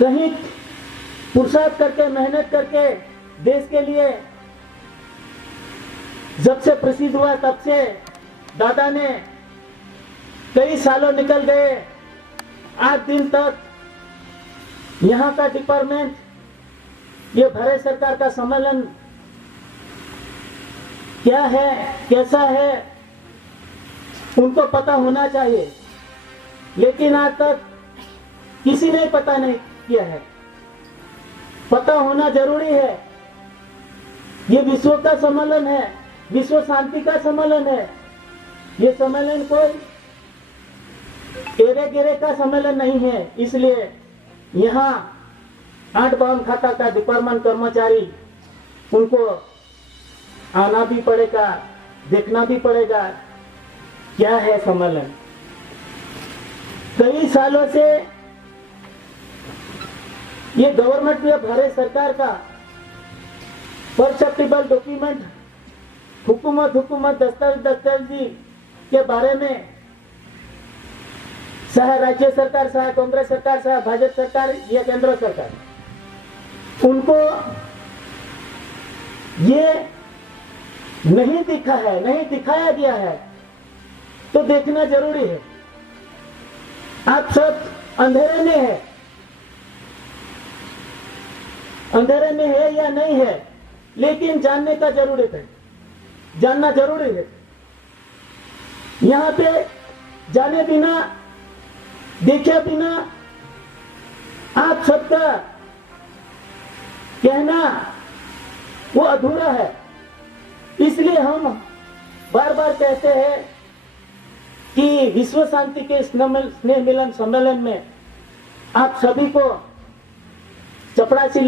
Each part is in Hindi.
कहीं पुरुषार्थ करके मेहनत करके देश के लिए जब से प्रसिद्ध हुआ तब से दादा ने कई सालों निकल गए। 8 दिन तक यहाँ का डिपार्टमेंट, ये भारत सरकार का सम्मेलन क्या है, कैसा है, उनको पता होना चाहिए, लेकिन आज तक किसी ने पता नहीं किया है। पता होना जरूरी है। ये विश्व का सम्मेलन है, विश्व शांति का सम्मेलन है। ये सम्मेलन कोई एरे गिरे का सम्मेलन नहीं है। इसलिए यहाँ 8 बावन खाता का डिपार्टमेंट कर्मचारी, उनको आना भी पड़ेगा, देखना भी पड़ेगा क्या है सम्मेलन। कई सालों से ये गवर्नमेंट में भारत सरकार का परसेप्टिबल डॉक्यूमेंट, हुकूमत दस्तावेजी के बारे में चाहे राज्य सरकार, चाहे कांग्रेस सरकार, चाहे भाजपा सरकार या केंद्र सरकार, उनको ये नहीं दिखा है, नहीं दिखाया गया है, तो देखना जरूरी है। आप सब अंधेरे में है, अंधेरे में है या नहीं है, लेकिन जानने का जरूरत है, जानना जरूरी है। यहाँ पे जाने बिना, देखे बिना आप सबका कहना वो अधूरा है। इसलिए हम बार बार कहते हैं कि विश्व शांति के स्नेह मिलन सम्मेलन में आप सभी को चपरासी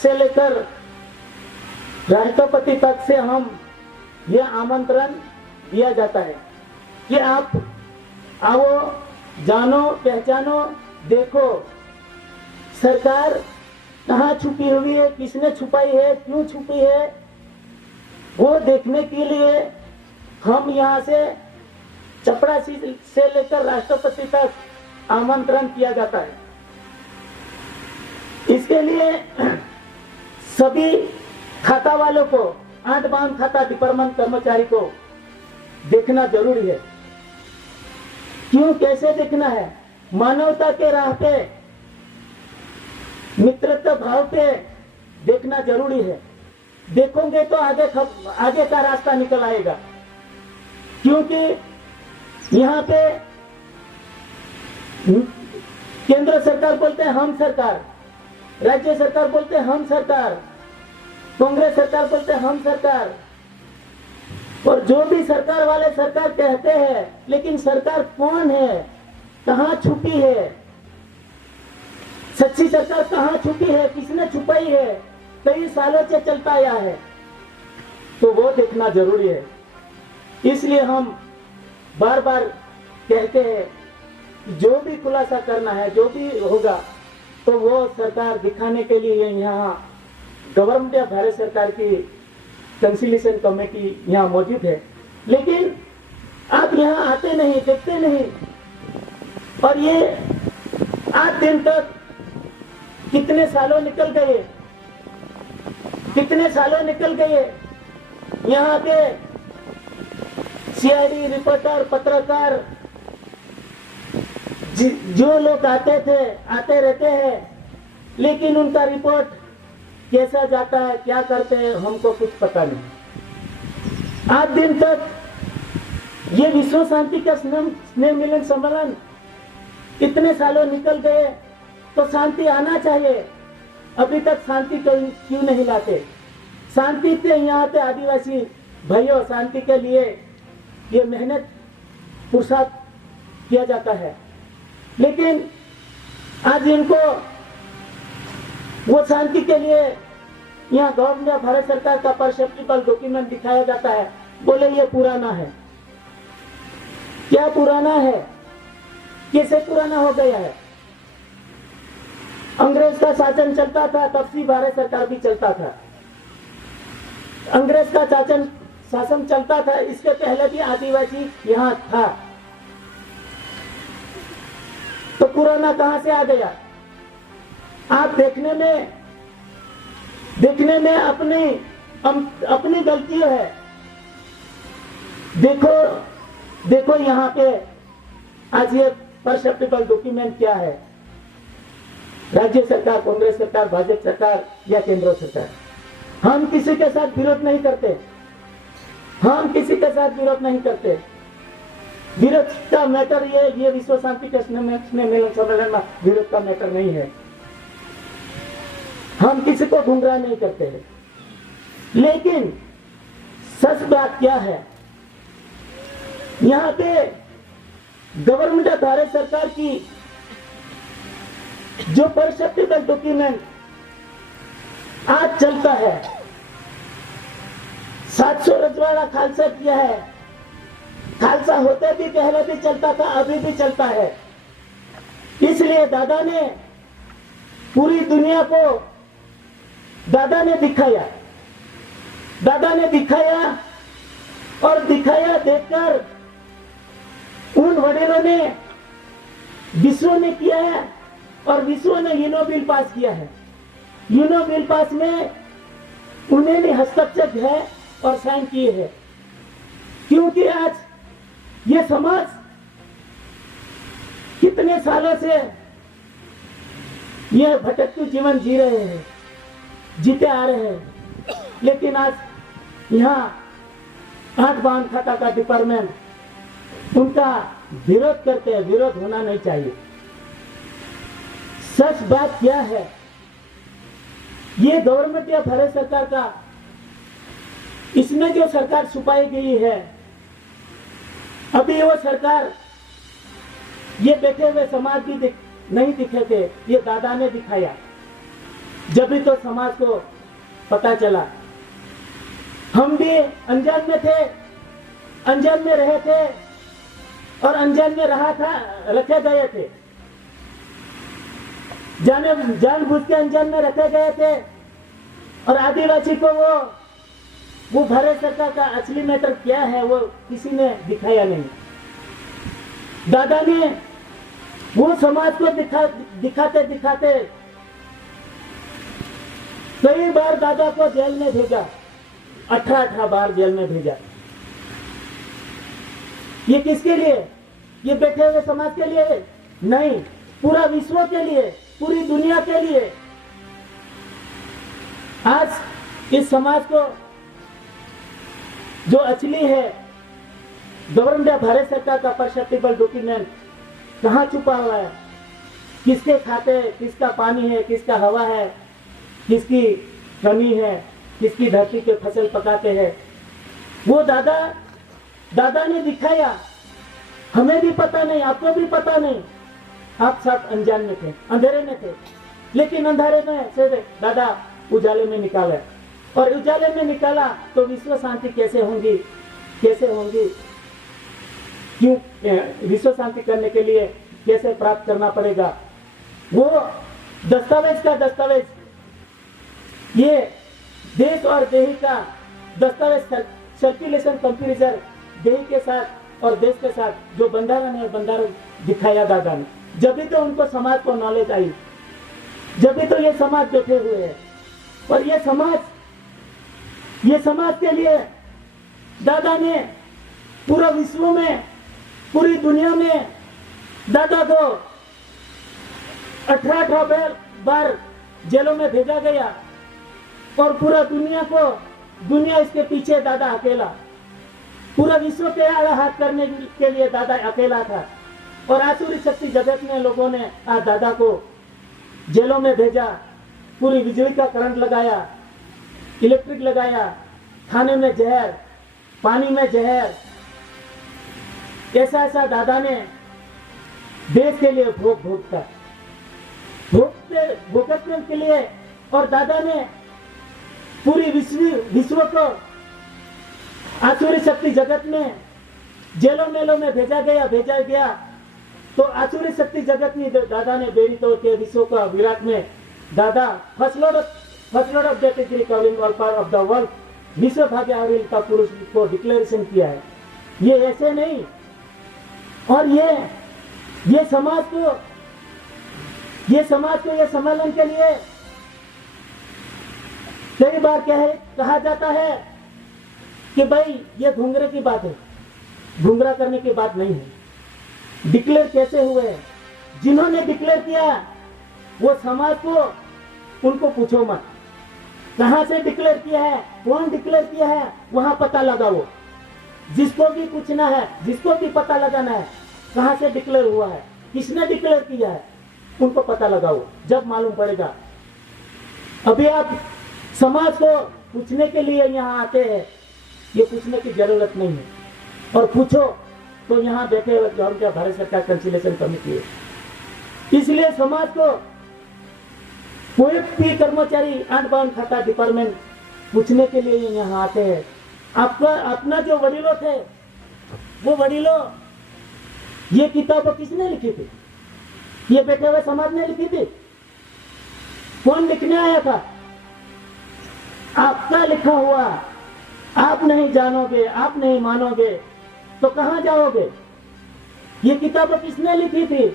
से लेकर राष्ट्रपति तक से हम यह आमंत्रण दिया जाता है कि आप आओ, जानो, पहचानो, देखो सरकार कहाँ छुपी हुई है, किसने छुपाई है, क्यों छुपी है, वो देखने के लिए हम यहाँ से चपरासी से लेकर राष्ट्रपति तक आमंत्रण किया जाता है। इसके लिए सभी खाता वालों को, 8 बावन खाता डिपार्टमेंट कर्मचारी को देखना जरूरी है। क्यों, कैसे देखना है? मानवता के राह पे, मित्रता भाव पे देखना जरूरी है। देखोगे तो आगे का रास्ता निकल आएगा। क्योंकि यहाँ पे केंद्र सरकार बोलते हैं हम सरकार, राज्य सरकार बोलते हैं हम सरकार, कांग्रेस सरकार बोलते हैं हम सरकार, और जो भी सरकार वाले सरकार कहते हैं, लेकिन सरकार कौन है, कहाँ छुपी है, सच्ची सरकार कहाँ छुपी है, किसने छुपाई है, कई सालों से चलता आया है, तो वो देखना जरूरी है। इसलिए हम बार बार कहते हैं जो भी खुलासा करना है, जो भी होगा, तो वो सरकार दिखाने के लिए यहाँ गवर्नमेंट या भारत सरकार की कंसिलिएशन कमेटी यहाँ मौजूद है। लेकिन आप यहाँ आते नहीं, देखते नहीं, और ये 8 दिन तक कितने सालों निकल गए, कितने सालों निकल गए। यहाँ पे सीआईडी रिपोर्टर, पत्रकार, जो लोग आते रहते हैं, लेकिन उनका रिपोर्ट कैसा जाता है, क्या करते हैं, हमको कुछ पता नहीं। 8 दिन तक ये विश्व शांति का स्नेह मिलन सम्मेलन कितने सालों निकल गए, तो शांति आना चाहिए। अभी तक शांति क्यों नहीं लाते? शांति के यहाँ पे आदिवासी भाइयों, शांति के लिए ये मेहनत पुरुषार्थ किया जाता है, लेकिन आज इनको वो शांति के लिए यहाँ गवर्नमेंट भारत सरकार का परसेप्टिबल डॉक्यूमेंट दिखाया जाता है। बोले ये पुराना है। क्या पुराना है? कैसे पुराना हो गया है? अंग्रेज का शासन चलता था, तब से भारत सरकार भी चलता था। अंग्रेज का शासन चलता था, इसके पहले भी आदिवासी यहाँ था। तो पुराना कहां से आ गया? आप देखने में अपनी गलतियां है। देखो यहाँ पे आज ये परसेप्टिबल डॉक्यूमेंट क्या है? राज्य सरकार, कांग्रेस सरकार, भाजपा सरकार या केंद्र सरकार, हम किसी के साथ विरोध नहीं करते। विरोध का मैटर ये विश्व शांति के मिलन सम्मेलन में विरोध का मैटर नहीं है। हम किसी को गुमराह नहीं करते हैं। लेकिन सच बात क्या है? यहाँ पे गवर्नमेंट ऑफ भारत सरकार की जो परसेप्टिबल डॉक्यूमेंट आज चलता है, 700 रजवाड़ा खालसा किया है। खालसा होते भी पहले भी चलता था, अभी भी चलता है। इसलिए दादा ने पूरी दुनिया को दादा ने दिखाया और दिखाया देखकर उन वडीलों ने विश्व ने किया है और विश्व ने यूनो बिल पास किया है। यूनो बिल पास में उन्होंने हस्तक्षेप है और साइन किए हैं, क्योंकि आज ये समाज कितने सालों से ये भटकते जीवन जीते आ रहे हैं। लेकिन आज यहाँ 8 बान खाता का डिपार्टमेंट उनका विरोध करते हैं। विरोध होना नहीं चाहिए। सच बात क्या है? ये गवर्नमेंट या भारत सरकार का, इसमें जो सरकार छुपाई गई है, अभी वो सरकार ये बैठे हुए समाज भी नहीं दिखे थे, ये दादा ने दिखाया। जब भी तो समाज को पता चला। हम भी अनजान में थे, अनजान में रहे थे और अनजान में रखे गए थे। जानबूझ के अनजान में रखे गए थे और आदिवासी को वो भारत सरकार का असली मैटर क्या है वो किसी ने दिखाया नहीं। दादा ने वो समाज को दिखाते कई बार दादा को जेल में भेजा, 18 बार जेल में भेजा। ये किसके लिए? ये बैठे हुए समाज के लिए नहीं, पूरा विश्व के लिए, पूरी दुनिया के लिए। आज इस समाज को जो असली है, गवर्नमेंट भारत सरकार का परसेप्टिबल डॉक्यूमेंट कहाँ छुपा हुआ है? किसके खाते, किसका पानी है, किसका हवा है, किसकी कमी है, किसकी धरती पे फसल पकाते हैं, वो दादा ने दिखाया। हमें भी पता नहीं, आपको भी पता नहीं, आप सब अनजान में थे, अंधेरे में थे। लेकिन अंधेरे में से दादा उजाले में निकाला, और उजाले में निकाला तो विश्व शांति कैसे होंगी? क्यों विश्व शांति करने के लिए कैसे प्राप्त करना पड़ेगा? वो दस्तावेज ये देश और देही का दस्तावेज सर्कुलेशन कंपैरिजन देही के साथ और देश के साथ जो बंधारण है, बंधारण दिखाया दादा ने। जब भी तो उनको समाज को नॉलेज आई, जब भी तो ये समाज बैठे हुए हैं। और ये समाज के लिए दादा ने पूरा विश्व में, पूरी दुनिया में दादा को 18 बार जेलों में भेजा गया और पूरा दुनिया इसके पीछे दादा अकेला, पूरा विश्व पे आड़ा हाथ करने के लिए दादा अकेला था। और आसुरी शक्ति जगत में लोगों ने आज दादा को जेलों में भेजा, पूरी बिजली का करंट लगाया, इलेक्ट्रिक लगाया, खाने में जहर, पानी में जहर, ऐसा दादा ने देश के लिए भुगतने के लिए। और दादा ने पूरी विश्व को आसुरी शक्ति जगत में जेलों मेलों में भेजा गया। तो आसुरी शक्ति जगत में दादा ने बेड़ी तोड़ के विश्व का विराट में दादा first Lord of that is recovering all power of the world, विश्व भाग्य का पुरुष को डिक्लेरेशन किया है। ये ऐसे नहीं। और ये समाज को ये समाज को ये सम्मेलन के लिए कई बार कहा जाता है कि भाई ये घुंघरे की बात है, घुंघरा करने की बात नहीं है। डिक्लेयर कैसे हुए हैं, जिन्होंने डिक्लेयर किया वो समाज को, उनको पूछो मत कहां से डिक्लेयर किया है, कौन डिक्लेयर किया है, वहां पता लगाओ। जिसको भी पूछना है, जिसको भी पता लगाना है कहां से डिक्लेयर हुआ है, किसने डिक्लेयर किया है, उनको पता लगाओ, जब मालूम पड़ेगा। अभी आप समाज को पूछने के लिए यहाँ आते हैं, ये पूछने की जरूरत नहीं है। और पूछो तो यहाँ बैठे हुए जो हम क्या भारत सरकार कंसिलेशन कमेटी है, इसलिए समाज को कोई भी कर्मचारी आंट बाउंड खाता डिपार्टमेंट पूछने के लिए यहाँ आते हैं। आपका अपना जो वडीलों थे, वो वडीलों ये किताब किसने लिखी थी? ये बैठे हुए समाज ने लिखी थी? कौन लिखने आया था? आपका लिखा हुआ आप नहीं जानोगे, आप नहीं मानोगे तो कहां जाओगे? ये किताब किसने लिखी थी?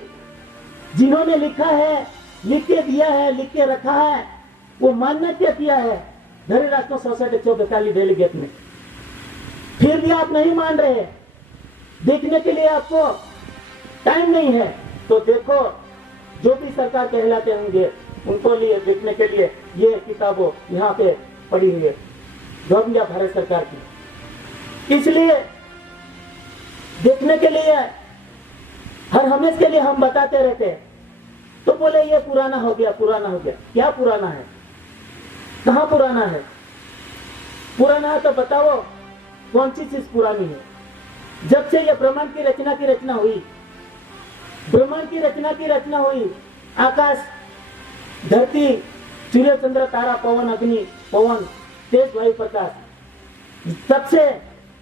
जिन्होंने लिखा है, लिख के दिया है, लिख के रखा है, वो मान्यता दिया है धरी राष्ट्र सोसाइटी 142 डेलीगेट में। फिर भी आप नहीं मान रहे, देखने के लिए आपको टाइम नहीं है। तो देखो, जो भी सरकार कहलाते होंगे उनको लिए देखने के लिए ये किताबों यहाँ पे पड़ी हुई है गवर्नमेंट भारत सरकार की। इसलिए देखने के लिए हर हमेशा के लिए हम बताते रहते हैं। तो बोले ये पुराना हो गया, पुराना हो गया। क्या पुराना है? कहाँ पुराना है? पुराना है तो बताओ कौन सी चीज पुरानी है? जब से ये ब्रह्मांड की रचना हुई, ब्रह्मांड की रचना हुई, आकाश, धरती, सूर्य, चंद्र, तारा, पवन, अग्नि, पवन, तेज, वायु, प्रकाश, तब से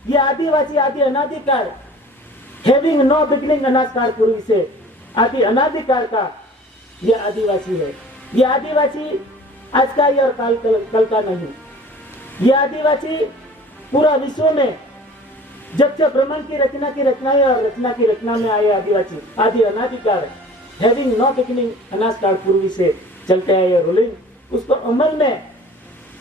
ये आदिवासी आदि अनादिकाल, हैविंग नो बिगिनिंग, अनादिकाल पूर्व से आदि अनादिकाल का ये आदिवासी है। ये आदिवासी आज का ही और कल का नहीं। ये आदिवासी पूरा विश्व में जब से ब्रह्मांड की रचना है और रचना की रचना में आए आदिवासी आदि अनादिकाल, हैविंग नो बिगिनिंग, अनादिकाल पूर्व से चलते हैं ये रूलिंग। उसको अमल में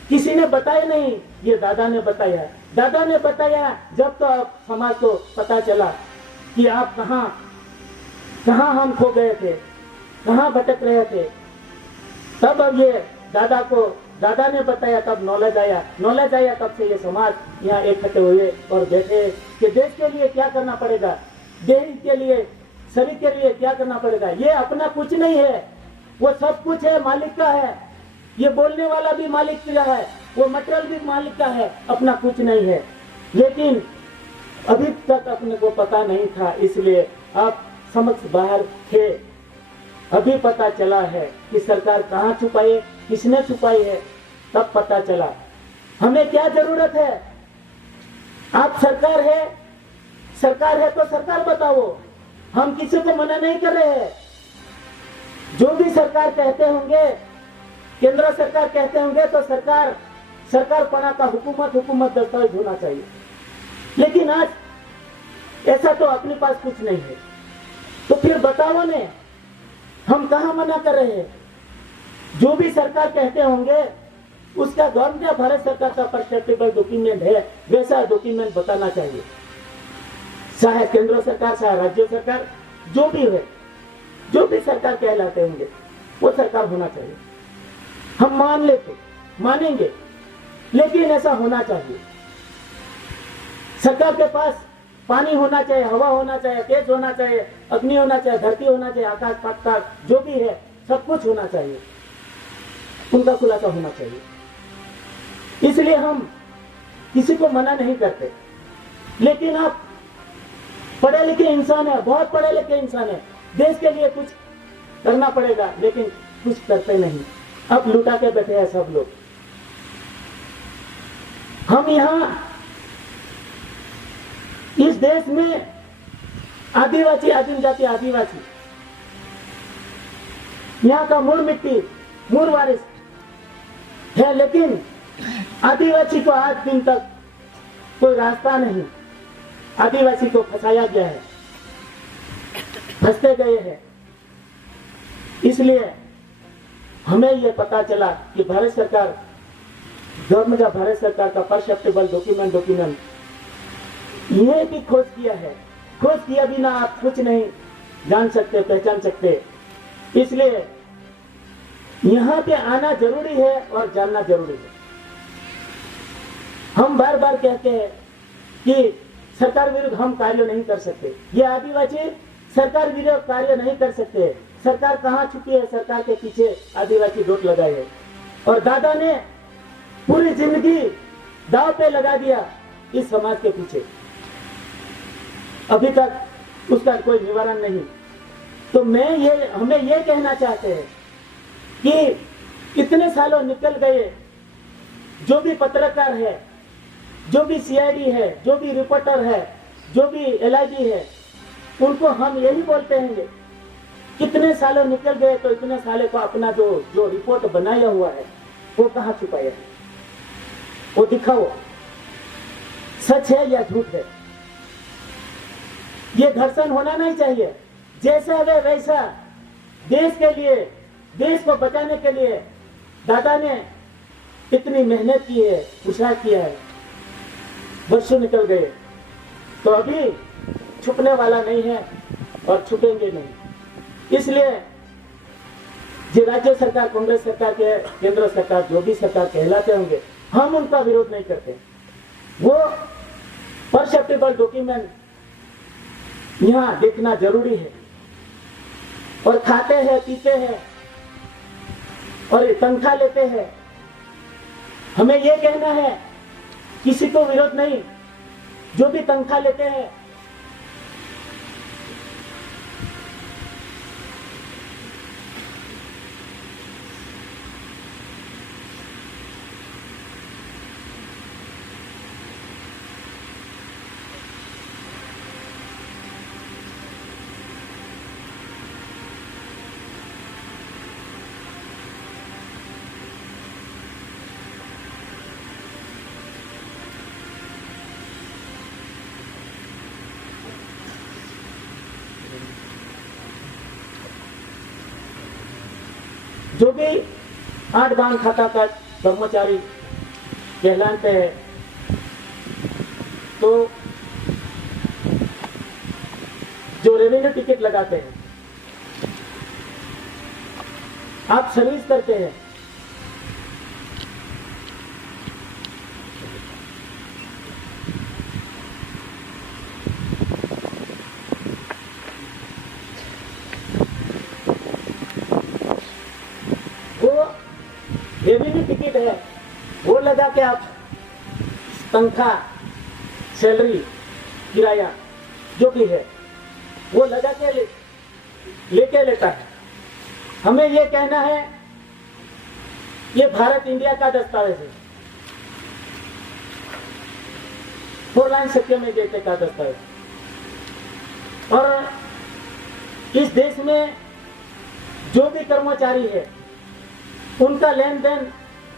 किसी ने बताया नहीं, ये दादा ने बताया। दादा ने बताया जब तो आप समाज को पता चला कि आप कहाँ हम खो गए थे, कहाँ भटक रहे थे, तब अब ये दादा ने बताया, तब नॉलेज आया तब से ये समाज यहाँ इकट्ठे हुए और बैठे कि देश के लिए क्या करना पड़ेगा, देश के लिए, शरीर के लिए क्या करना पड़ेगा। ये अपना कुछ नहीं है, वो सब कुछ है मालिक का है। ये बोलने वाला भी मालिक का है, वो मटेरियल भी मालिक का है, अपना कुछ नहीं है। लेकिन अभी तक अपने को पता नहीं था, इसलिए आप समझ बाहर थे। अभी पता चला है कि सरकार कहाँ छुपाई, किसने छुपाई है, तब पता चला। हमें क्या जरूरत है? आप सरकार है तो सरकार बताओ। हम किसी को मना नहीं कर रहे हैं। जो भी सरकार कहते होंगे, केंद्र सरकार कहते होंगे तो सरकार पना का हुकूमत दस्तावेज होना चाहिए। लेकिन आज ऐसा तो अपने पास कुछ नहीं है। तो फिर बताओ ने, हम कहाँ मना कर रहे हैं? जो भी सरकार कहते होंगे उसका गवर्नमेंट भारत सरकार का पर्सपेक्टिव डॉक्यूमेंट है, वैसा डॉक्यूमेंट बताना चाहिए। चाहे केंद्र सरकार, चाहे राज्य सरकार, जो भी है, जो भी सरकार कहलाते होंगे वो सरकार होना चाहिए। हम मानेंगे, लेकिन ऐसा होना चाहिए। सरकार के पास पानी होना चाहिए, हवा होना चाहिए, तेज होना चाहिए, अग्नि होना चाहिए, धरती होना चाहिए, आकाश पाताल जो भी है सब कुछ होना चाहिए, उनका खुलासा होना चाहिए। इसलिए हम किसी को मना नहीं करते। लेकिन आप पढ़े लिखे इंसान है, बहुत पढ़े लिखे इंसान है, देश के लिए कुछ करना पड़ेगा, लेकिन कुछ करते नहीं। अब लुटा के बैठे हैं सब लोग। हम यहाँ इस देश में आदिवासी, आदिम जाति, आदिवासी यहाँ का मूल मिट्टी, मूल वारिस है, लेकिन आदिवासी को आज दिन तक कोई रास्ता नहीं। आदिवासी को फंसाया गया है, फंसते गए हैं। इसलिए हमें यह पता चला कि भारत सरकार गवर्नमेंट ऑफ भारत सरकार का परसेप्टेबल डॉक्यूमेंट यह भी खोज किया है। खोज किया बिना आप कुछ नहीं जान सकते, पहचान सकते। इसलिए यहाँ पे आना जरूरी है और जानना जरूरी है। हम बार बार कहते हैं कि सरकार विरुद्ध हम कार्य नहीं कर सकते। ये आदिवासी सरकार विरुद्ध कार्य नहीं कर सकते। सरकार कहाँ छुपी है? सरकार के पीछे आदिवासी वोट लगाए है और दादा ने पूरी जिंदगी दाव पे लगा दिया इस समाज के पीछे। अभी तक उसका कोई निवारण नहीं। तो हमें ये कहना चाहते हैं कि इतने सालों निकल गए, जो भी पत्रकार है, जो भी सीआईडी है, जो भी रिपोर्टर है, जो भी एलआईडी है, उनको हम यही बोलते हैं कितने सालों निकल गए तो इतने सालों को अपना जो रिपोर्ट बनाया हुआ है वो कहाँ छुपाया है? वो दिखाओ, सच है या झूठ है। ये घर्षण होना नहीं चाहिए। जैसा वे वैसा देश के लिए, देश को बचाने के लिए दादा ने इतनी मेहनत की है, पुरुषार्थ किया है। वर्षों निकल गए तो अभी छुपने वाला नहीं है और छुपेंगे नहीं। इसलिए जो राज्य सरकार, कांग्रेस सरकार के, केंद्र सरकार, जो भी सरकार कहलाते होंगे, हम उनका विरोध नहीं करते। वो परसेप्टेबल डॉक्यूमेंट यहाँ देखना जरूरी है। और खाते हैं, पीते हैं और तनख्वाह लेते हैं। हमें ये कहना है किसी को विरोध नहीं, जो भी तनख्वाह लेते हैं जो भी 8 दान खाता का कर्मचारी कहलाते हैं, तो जो रेवेन्यू टिकट लगाते हैं, आप सर्विस करते हैं, रेवेन्यू टिकट है, वो लगा के आप तनख्वाह, सैलरी, किराया जो भी है वो लगा के लेके लेता है। हमें ये कहना है ये भारत इंडिया का दस्तावेज है, 4 लाइन सत्य में देते का दस्तावेज। और इस देश में जो भी कर्मचारी है उनका लेन देन,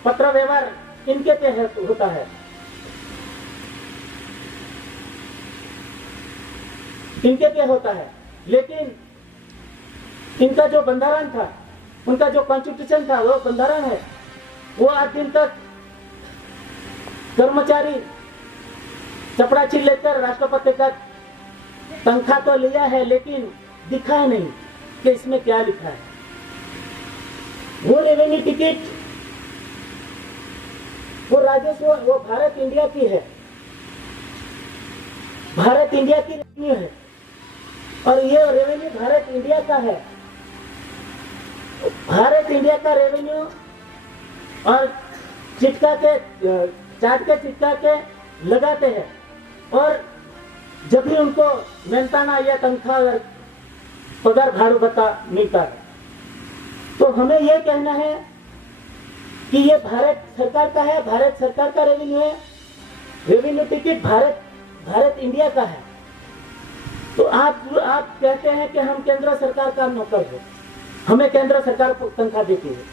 पत्र व्यवहार इनके तहत होता है। इनके पे होता है। लेकिन इनका जो बंधारण था, उनका जो कॉन्स्टिट्यूशन था, वो बंधारण है, वो आज दिन तक कर्मचारी चपड़ासी लेकर राष्ट्रपति का तनख्वाह तो लिया है, लेकिन दिखा नहीं कि इसमें क्या लिखा है। वो रेवेन्यू टिकट, वो राजस्व, वो भारत इंडिया की है, भारत इंडिया की रेवेन्यू है और ये रेवेन्यू भारत इंडिया का है। भारत इंडिया का रेवेन्यू और चिटका के, चाट के चिटका के लगाते हैं और जब भी उनको मेहनताना या तनख्वाह, पगार, भाड़ू भत्ता मिलता है। तो हमें यह कहना है कि ये भारत सरकार का है, भारत सरकार का रेवेन्यू है, रेवेन्यू टिकट भारत इंडिया का है। तो आप कहते हैं कि हम केंद्र सरकार का नौकर है, हमें केंद्र सरकार तनख्वाह देती है।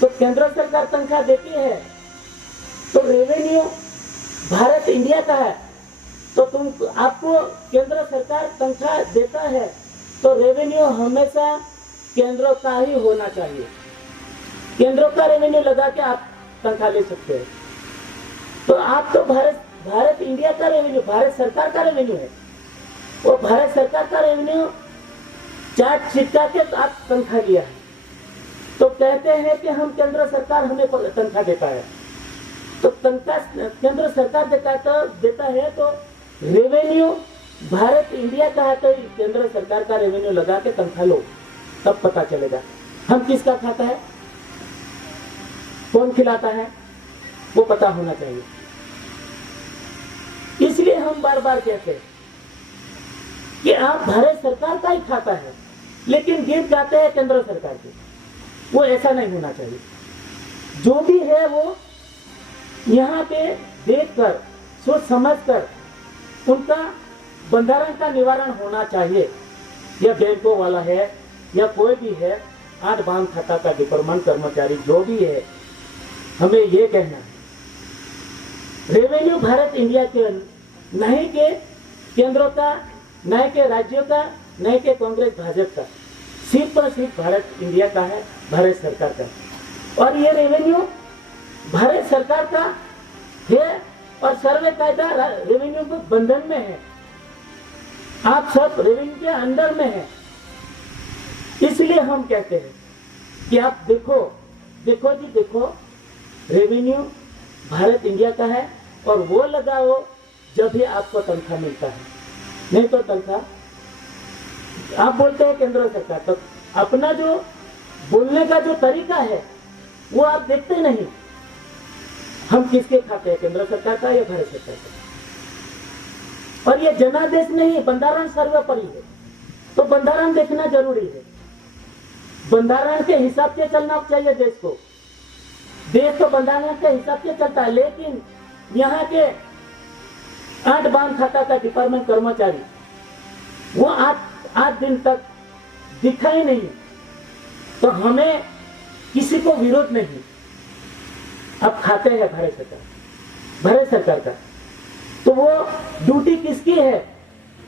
तो केंद्र सरकार तनख्वाह देती है तो रेवेन्यू भारत इंडिया का है, तो आपको केंद्र सरकार तनख्वाह देता है तो रेवेन्यू हमेशा केंद्रों का ही होना चाहिए। केंद्रों का रेवेन्यू लगा के आप तनख्वाह ले सकते हैं। तो आप तो भारत इंडिया का रेवेन्यू, भारत सरकार का रेवेन्यू है, वो भारत सरकार का रेवेन्यू चार्ट चिपका के आप तनख्वाह लिया है। तो कहते हैं कि हम केंद्र सरकार हमें तनख्वाह देता है, तो तनख्वाह केंद्र सरकार देता है तो रेवेन्यू भारत इंडिया का है, तो केंद्र सरकार का रेवेन्यू लगा के तनख्वाह लो, तब पता चलेगा हम किसका खाता है, कौन खिलाता है, वो पता होना चाहिए। इसलिए हम बार बार कहते हैं कि आप भारत सरकार का ही खाता है, लेकिन गीत गाते हैं केंद्र सरकार के। वो ऐसा नहीं होना चाहिए। जो भी है वो यहाँ पे देखकर, सोच समझकर उनका बंधारण का निवारण होना चाहिए। या बैंकों वाला है या कोई भी है, 8 बाम खाता का डिपार्टमेंट कर्मचारी जो भी है, हमें ये कहना है रेवेन्यू भारत इंडिया के, नहीं के केंद्रों का, नहीं के राज्यों का, नहीं के कांग्रेस भाजपा का, सिर्फ और सिर्फ भारत इंडिया का है, भारत सरकार का। और ये रेवेन्यू भारत सरकार का है और सर्वे कायदा रेवेन्यू के बंधन में है। आप सब रेवेन्यू के अंडर में है। इसलिए हम कहते हैं कि आप देखो जी देखो, रेवेन्यू भारत इंडिया का है और वो लगाओ जब भी आपको तनख्वाह मिलता है, नहीं तो तनख्वाह आप बोलते हैं केंद्र सरकार, तो अपना जो बोलने का जो तरीका है वो आप देखते नहीं। हम किसके खाते हैं, केंद्र सरकार का या भारत सरकार का। और ये जनादेश नहीं, बंधारण सर्वोपरि है, तो बंधारण देखना जरूरी है। बंधारण के हिसाब से चलना चाहिए देश को। देश तो बंधारण के हिसाब से चलता है, लेकिन यहाँ के 8 बाम खाता का डिपार्टमेंट कर्मचारी वो 8 दिन तक दिखा ही नहीं, तो हमें किसी को विरोध नहीं। अब खाते हैं भारत सरकार का, तो वो ड्यूटी किसकी है,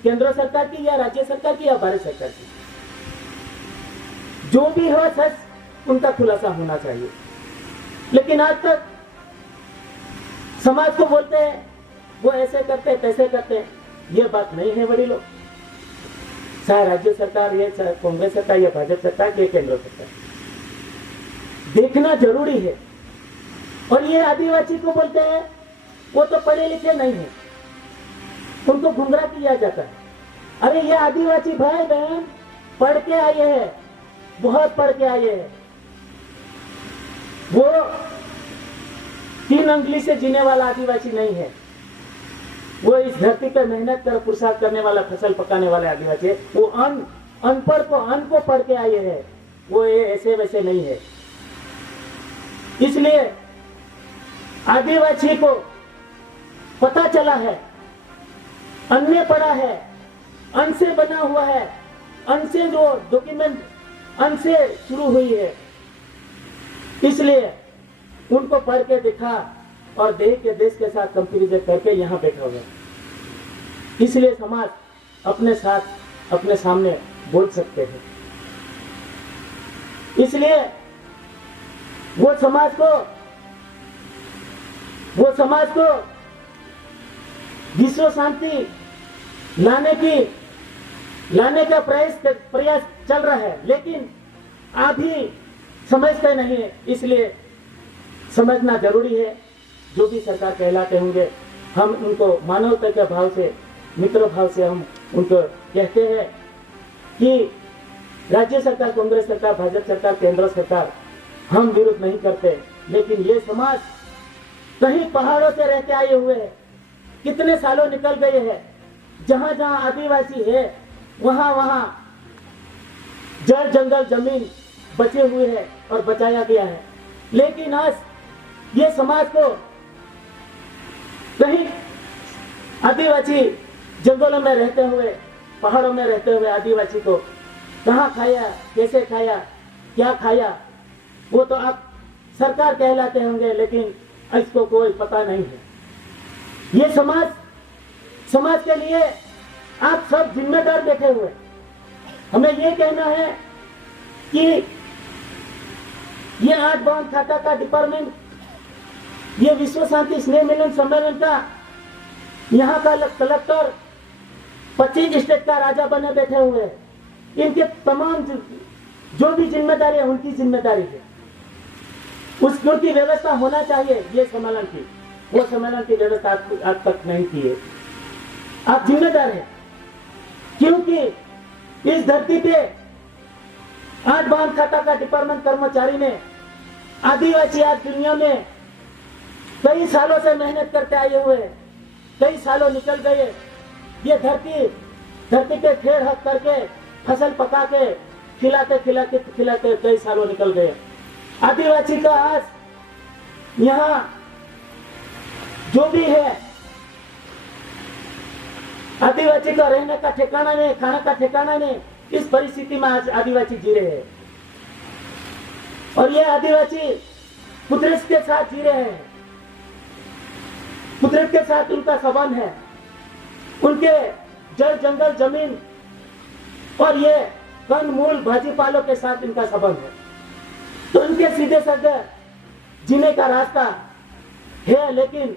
केंद्र सरकार की या राज्य सरकार की या भारत सरकार की। जो भी हो सच उनका खुलासा होना चाहिए। लेकिन आज तक समाज को बोलते हैं वो ऐसे करते हैं तैसे करते हैं, ये बात नहीं है बड़ी लोग, चाहे राज्य सरकार ये, चाहे कांग्रेस सरकार या भाजपा सरकार या केंद्र सरकार, देखना जरूरी है। और ये आदिवासी को बोलते हैं वो तो पढ़े लिखे नहीं है, उनको गुमराह किया जाता है। अरे ये आदिवासी भाई बहन पढ़ के आए हैं, बहुत पढ़ के आए हैं। वो 3 अंगुली से जीने वाला आदिवासी नहीं है, वो इस धरती पर मेहनत कर पुरुषार्थ करने वाला, फसल पकाने वाले आदिवासी है। वो अनपढ़ को अन को पढ़ के आए हैं, वो ये ऐसे वैसे नहीं है। इसलिए आदिवासी को पता चला है, अन्न में पड़ा है, अन्न से बना हुआ है, अन्न से जो डॉक्यूमेंट अन्न से शुरू हुई है, इसलिए उनको पढ़ के दिखा और देश के साथ कंपेरिजन करके यहाँ बैठा हुआ। इसलिए समाज अपने साथ, अपने सामने बोल सकते हैं। इसलिए वो समाज को विश्व शांति लाने का प्रयास चल रहा है, लेकिन अभी समझते नहीं है। इसलिए समझना जरूरी है। जो भी सरकार कहलाते होंगे, हम उनको मानवता के भाव से, मित्र भाव से हम उनको कहते हैं कि राज्य सरकार, कांग्रेस सरकार, भाजपा सरकार, केंद्र सरकार, हम विरोध नहीं करते। लेकिन ये समाज कहीं पहाड़ों से रहते आए हुए हैं, कितने सालों निकल गए हैं, जहां जहां आदिवासी है वहां वहां जड़ जंगल जमीन बचे हुए हैं और बचाया गया है। लेकिन आज ये समाज को कहीं आदिवासी जंगलों में रहते हुए, पहाड़ों में रहते हुए आदिवासी को कहाँ खाया, कैसे खाया, क्या खाया, वो तो आप सरकार कहलाते होंगे, लेकिन इसको कोई पता नहीं है। ये समाज के लिए आप सब जिम्मेदार बैठे हुए। हमें ये कहना है कि ये 8 बावन खाता का डिपार्टमेंट, ये विश्व शांति स्नेह मिलन सम्मेलन का यहाँ का कलेक्टर 25 स्टेट का राजा बने बैठे हुए हैं। इनके तमाम जो भी जिम्मेदारी है उनकी जिम्मेदारी है, उनकी व्यवस्था होना चाहिए ये सम्मेलन की। वो सम्मेलन की व्यवस्था आज तक नहीं की है। आप जिम्मेदार हैं, क्योंकि इस धरती पे 8 बावन खाता का डिपार्टमेंट कर्मचारी ने आदिवासी आज दुनिया में कई सालों से मेहनत करते आए हुए, कई सालों निकल गए। ये धरती पे खेड़ हक करके फसल पका के खिलाते कई सालों निकल गए। आदिवासी का आज यहाँ जो भी है, आदिवासी का रहने का ठिकाना नहीं, खाना का ठिकाना नहीं, इस परिस्थिति में आज आदिवासी जी रहे हैं। और ये आदिवासी कुदरत के साथ जी रहे हैं, कुदरत के साथ उनका संबंध है, उनके जल जंगल जमीन और ये कंद मूल भाजी पालों के साथ इनका संबंध है। तो इनके सीधे साधे जीने का रास्ता है, लेकिन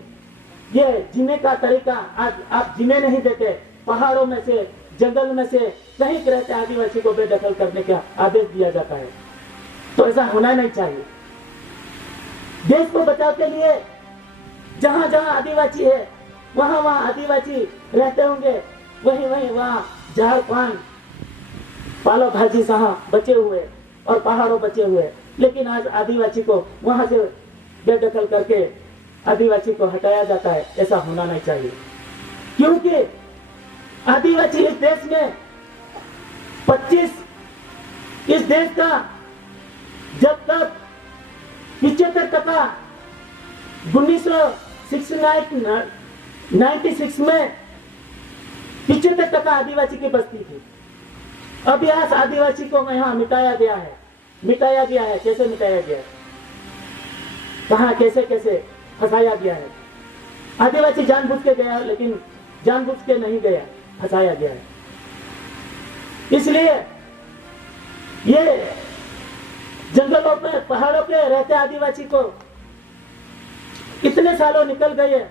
ये जीने का तरीका आज आप जीने नहीं देते। पहाड़ों में से, जंगल में से कहीं रहते आदिवासी को बेदखल करने का आदेश दिया जाता है। तो ऐसा होना नहीं चाहिए। देश को बचाव के लिए जहां जहां आदिवासी है वहां वहां आदिवासी रहते होंगे, वहीं वहां झाड़ पान पालो भाजी सहा बचे हुए और पहाड़ों बचे हुए। लेकिन आज आदिवासी को वहां से बेदखल करके आदिवासी को हटाया जाता है। ऐसा होना नहीं चाहिए, क्योंकि आदिवासी इस देश में 25 इस देश का जब तक 75% 1996 में 75% आदिवासी की बस्ती थी। अब यहाँ आदिवासी को यहाँ मिटाया गया है। कैसे मिटाया गया है, कहाँ कैसे फंसाया गया है। आदिवासी जानबूझ के गया, लेकिन जानबूझ के नहीं गया, फंसाया गया है। इसलिए ये जंगलों पे पहाड़ों पे रहते आदिवासी को इतने सालों निकल गए।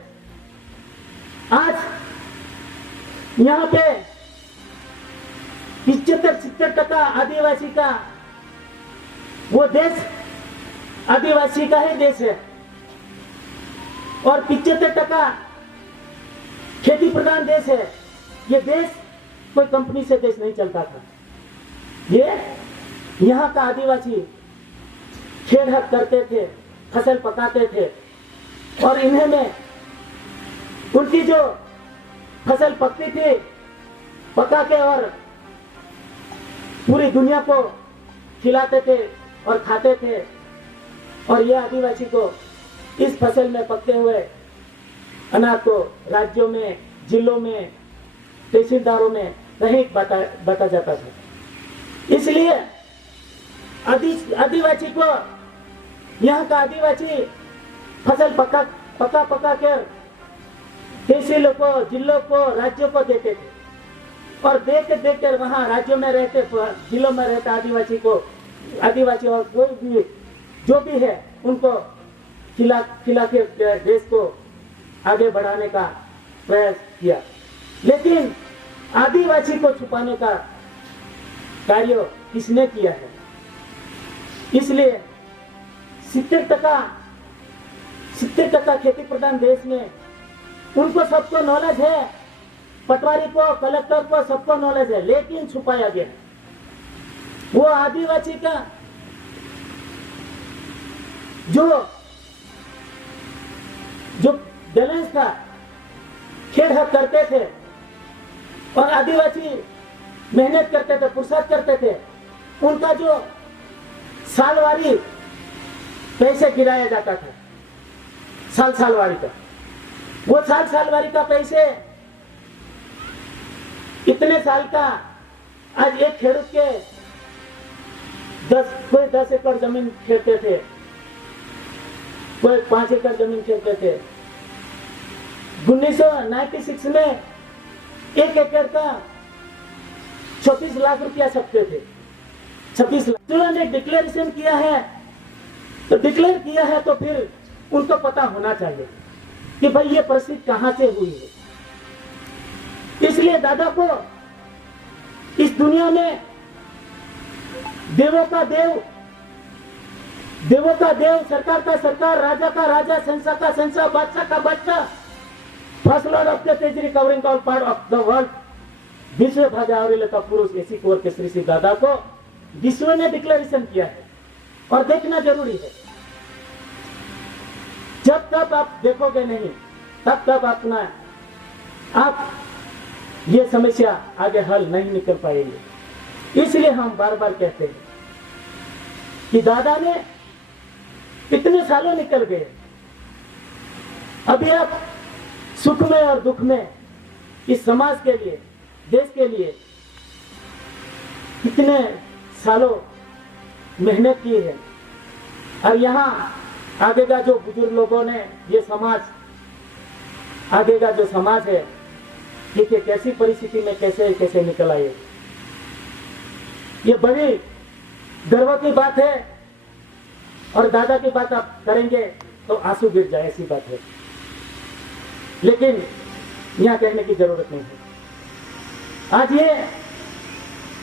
आज यहाँ पे 75-70% आदिवासी का वो देश आदिवासी का ही देश है, और 75% खेती प्रधान देश है। ये देश कोई कंपनी से देश नहीं चलता था। ये यहाँ का आदिवासी खेड़ हक करते थे, फसल पकाते थे, और इन्हें में उनकी जो फसल पकती थी पका के और पूरी दुनिया को खिलाते थे और खाते थे। और ये आदिवासी को इस फसल में पकते हुए अनाज को राज्यों में, जिलों में, तहसीलदारों में कहीं बांटा जाता था। इसलिए आदिवासी को, यहाँ का आदिवासी फसल पका के तहसीलों को, जिलों को, राज्यों को देते थे, और देख कर वहाँ राज्यों में रहते, जिलों में रहते आदिवासी और कोई भी जो भी है उनको खिला के देश को आगे बढ़ाने का प्रयास किया। लेकिन आदिवासी को छुपाने का कार्य किसने किया है? इसलिए 70% खेती प्रधान देश में उनको सबको नॉलेज है, पटवारी को, कलेक्टर को सबको नॉलेज है, लेकिन छुपाया गया। वो आदिवासी का जो बैलेंस था, खेड़ हक करते थे और आदिवासी मेहनत करते थे, पुरुषार्थ करते थे, उनका जो सालवारी पैसे गिराया जाता था, सालवारी का, वो सालवारी का पैसे इतने साल का आज एक खेडूत के कोई 10 एकड़ जमीन खेलते थे, कोई 5 एकड़ जमीन खेलते थे। 1996 में 1 एकड़ का 36 लाख रुपया छपते थे। 26 लाख ने डिक्लेरेशन किया है, तो डिक्लेयर किया है तो फिर उनको पता होना चाहिए कि भाई ये परिस्थिति कहां से हुई है। इसलिए दादा को इस दुनिया में देवों का देव, देवों का देव, सरकार का सरकार, राजा का राजा, संसा का संसा, बादशाह का बादशाह, first Lord of the stage recovering all part of the world, विश्व भाजावरी का पुरुष ऐसी कोर के श्री श्री दादा को विश्व ने डिक्लेरेशन किया है और देखना जरूरी है। जब तक आप देखोगे नहीं तब तक अपना आप ये समस्या आगे हल नहीं निकल पाएगी। इसलिए हम बार बार कहते हैं कि दादा ने इतने सालों निकल गए, अभी आप सुख में और दुख में इस समाज के लिए, देश के लिए कितने सालों मेहनत की है। और यहाँ आगे का जो बुजुर्ग लोगों ने ये समाज, आगे का जो समाज है ये कैसी परिस्थिति में कैसे कैसे निकल आए, ये बड़ी गर्व की बात है। और दादा की बात आप करेंगे तो आंसू गिर जाए, ऐसी बात है। लेकिन यहाँ कहने की जरूरत नहीं है। आज ये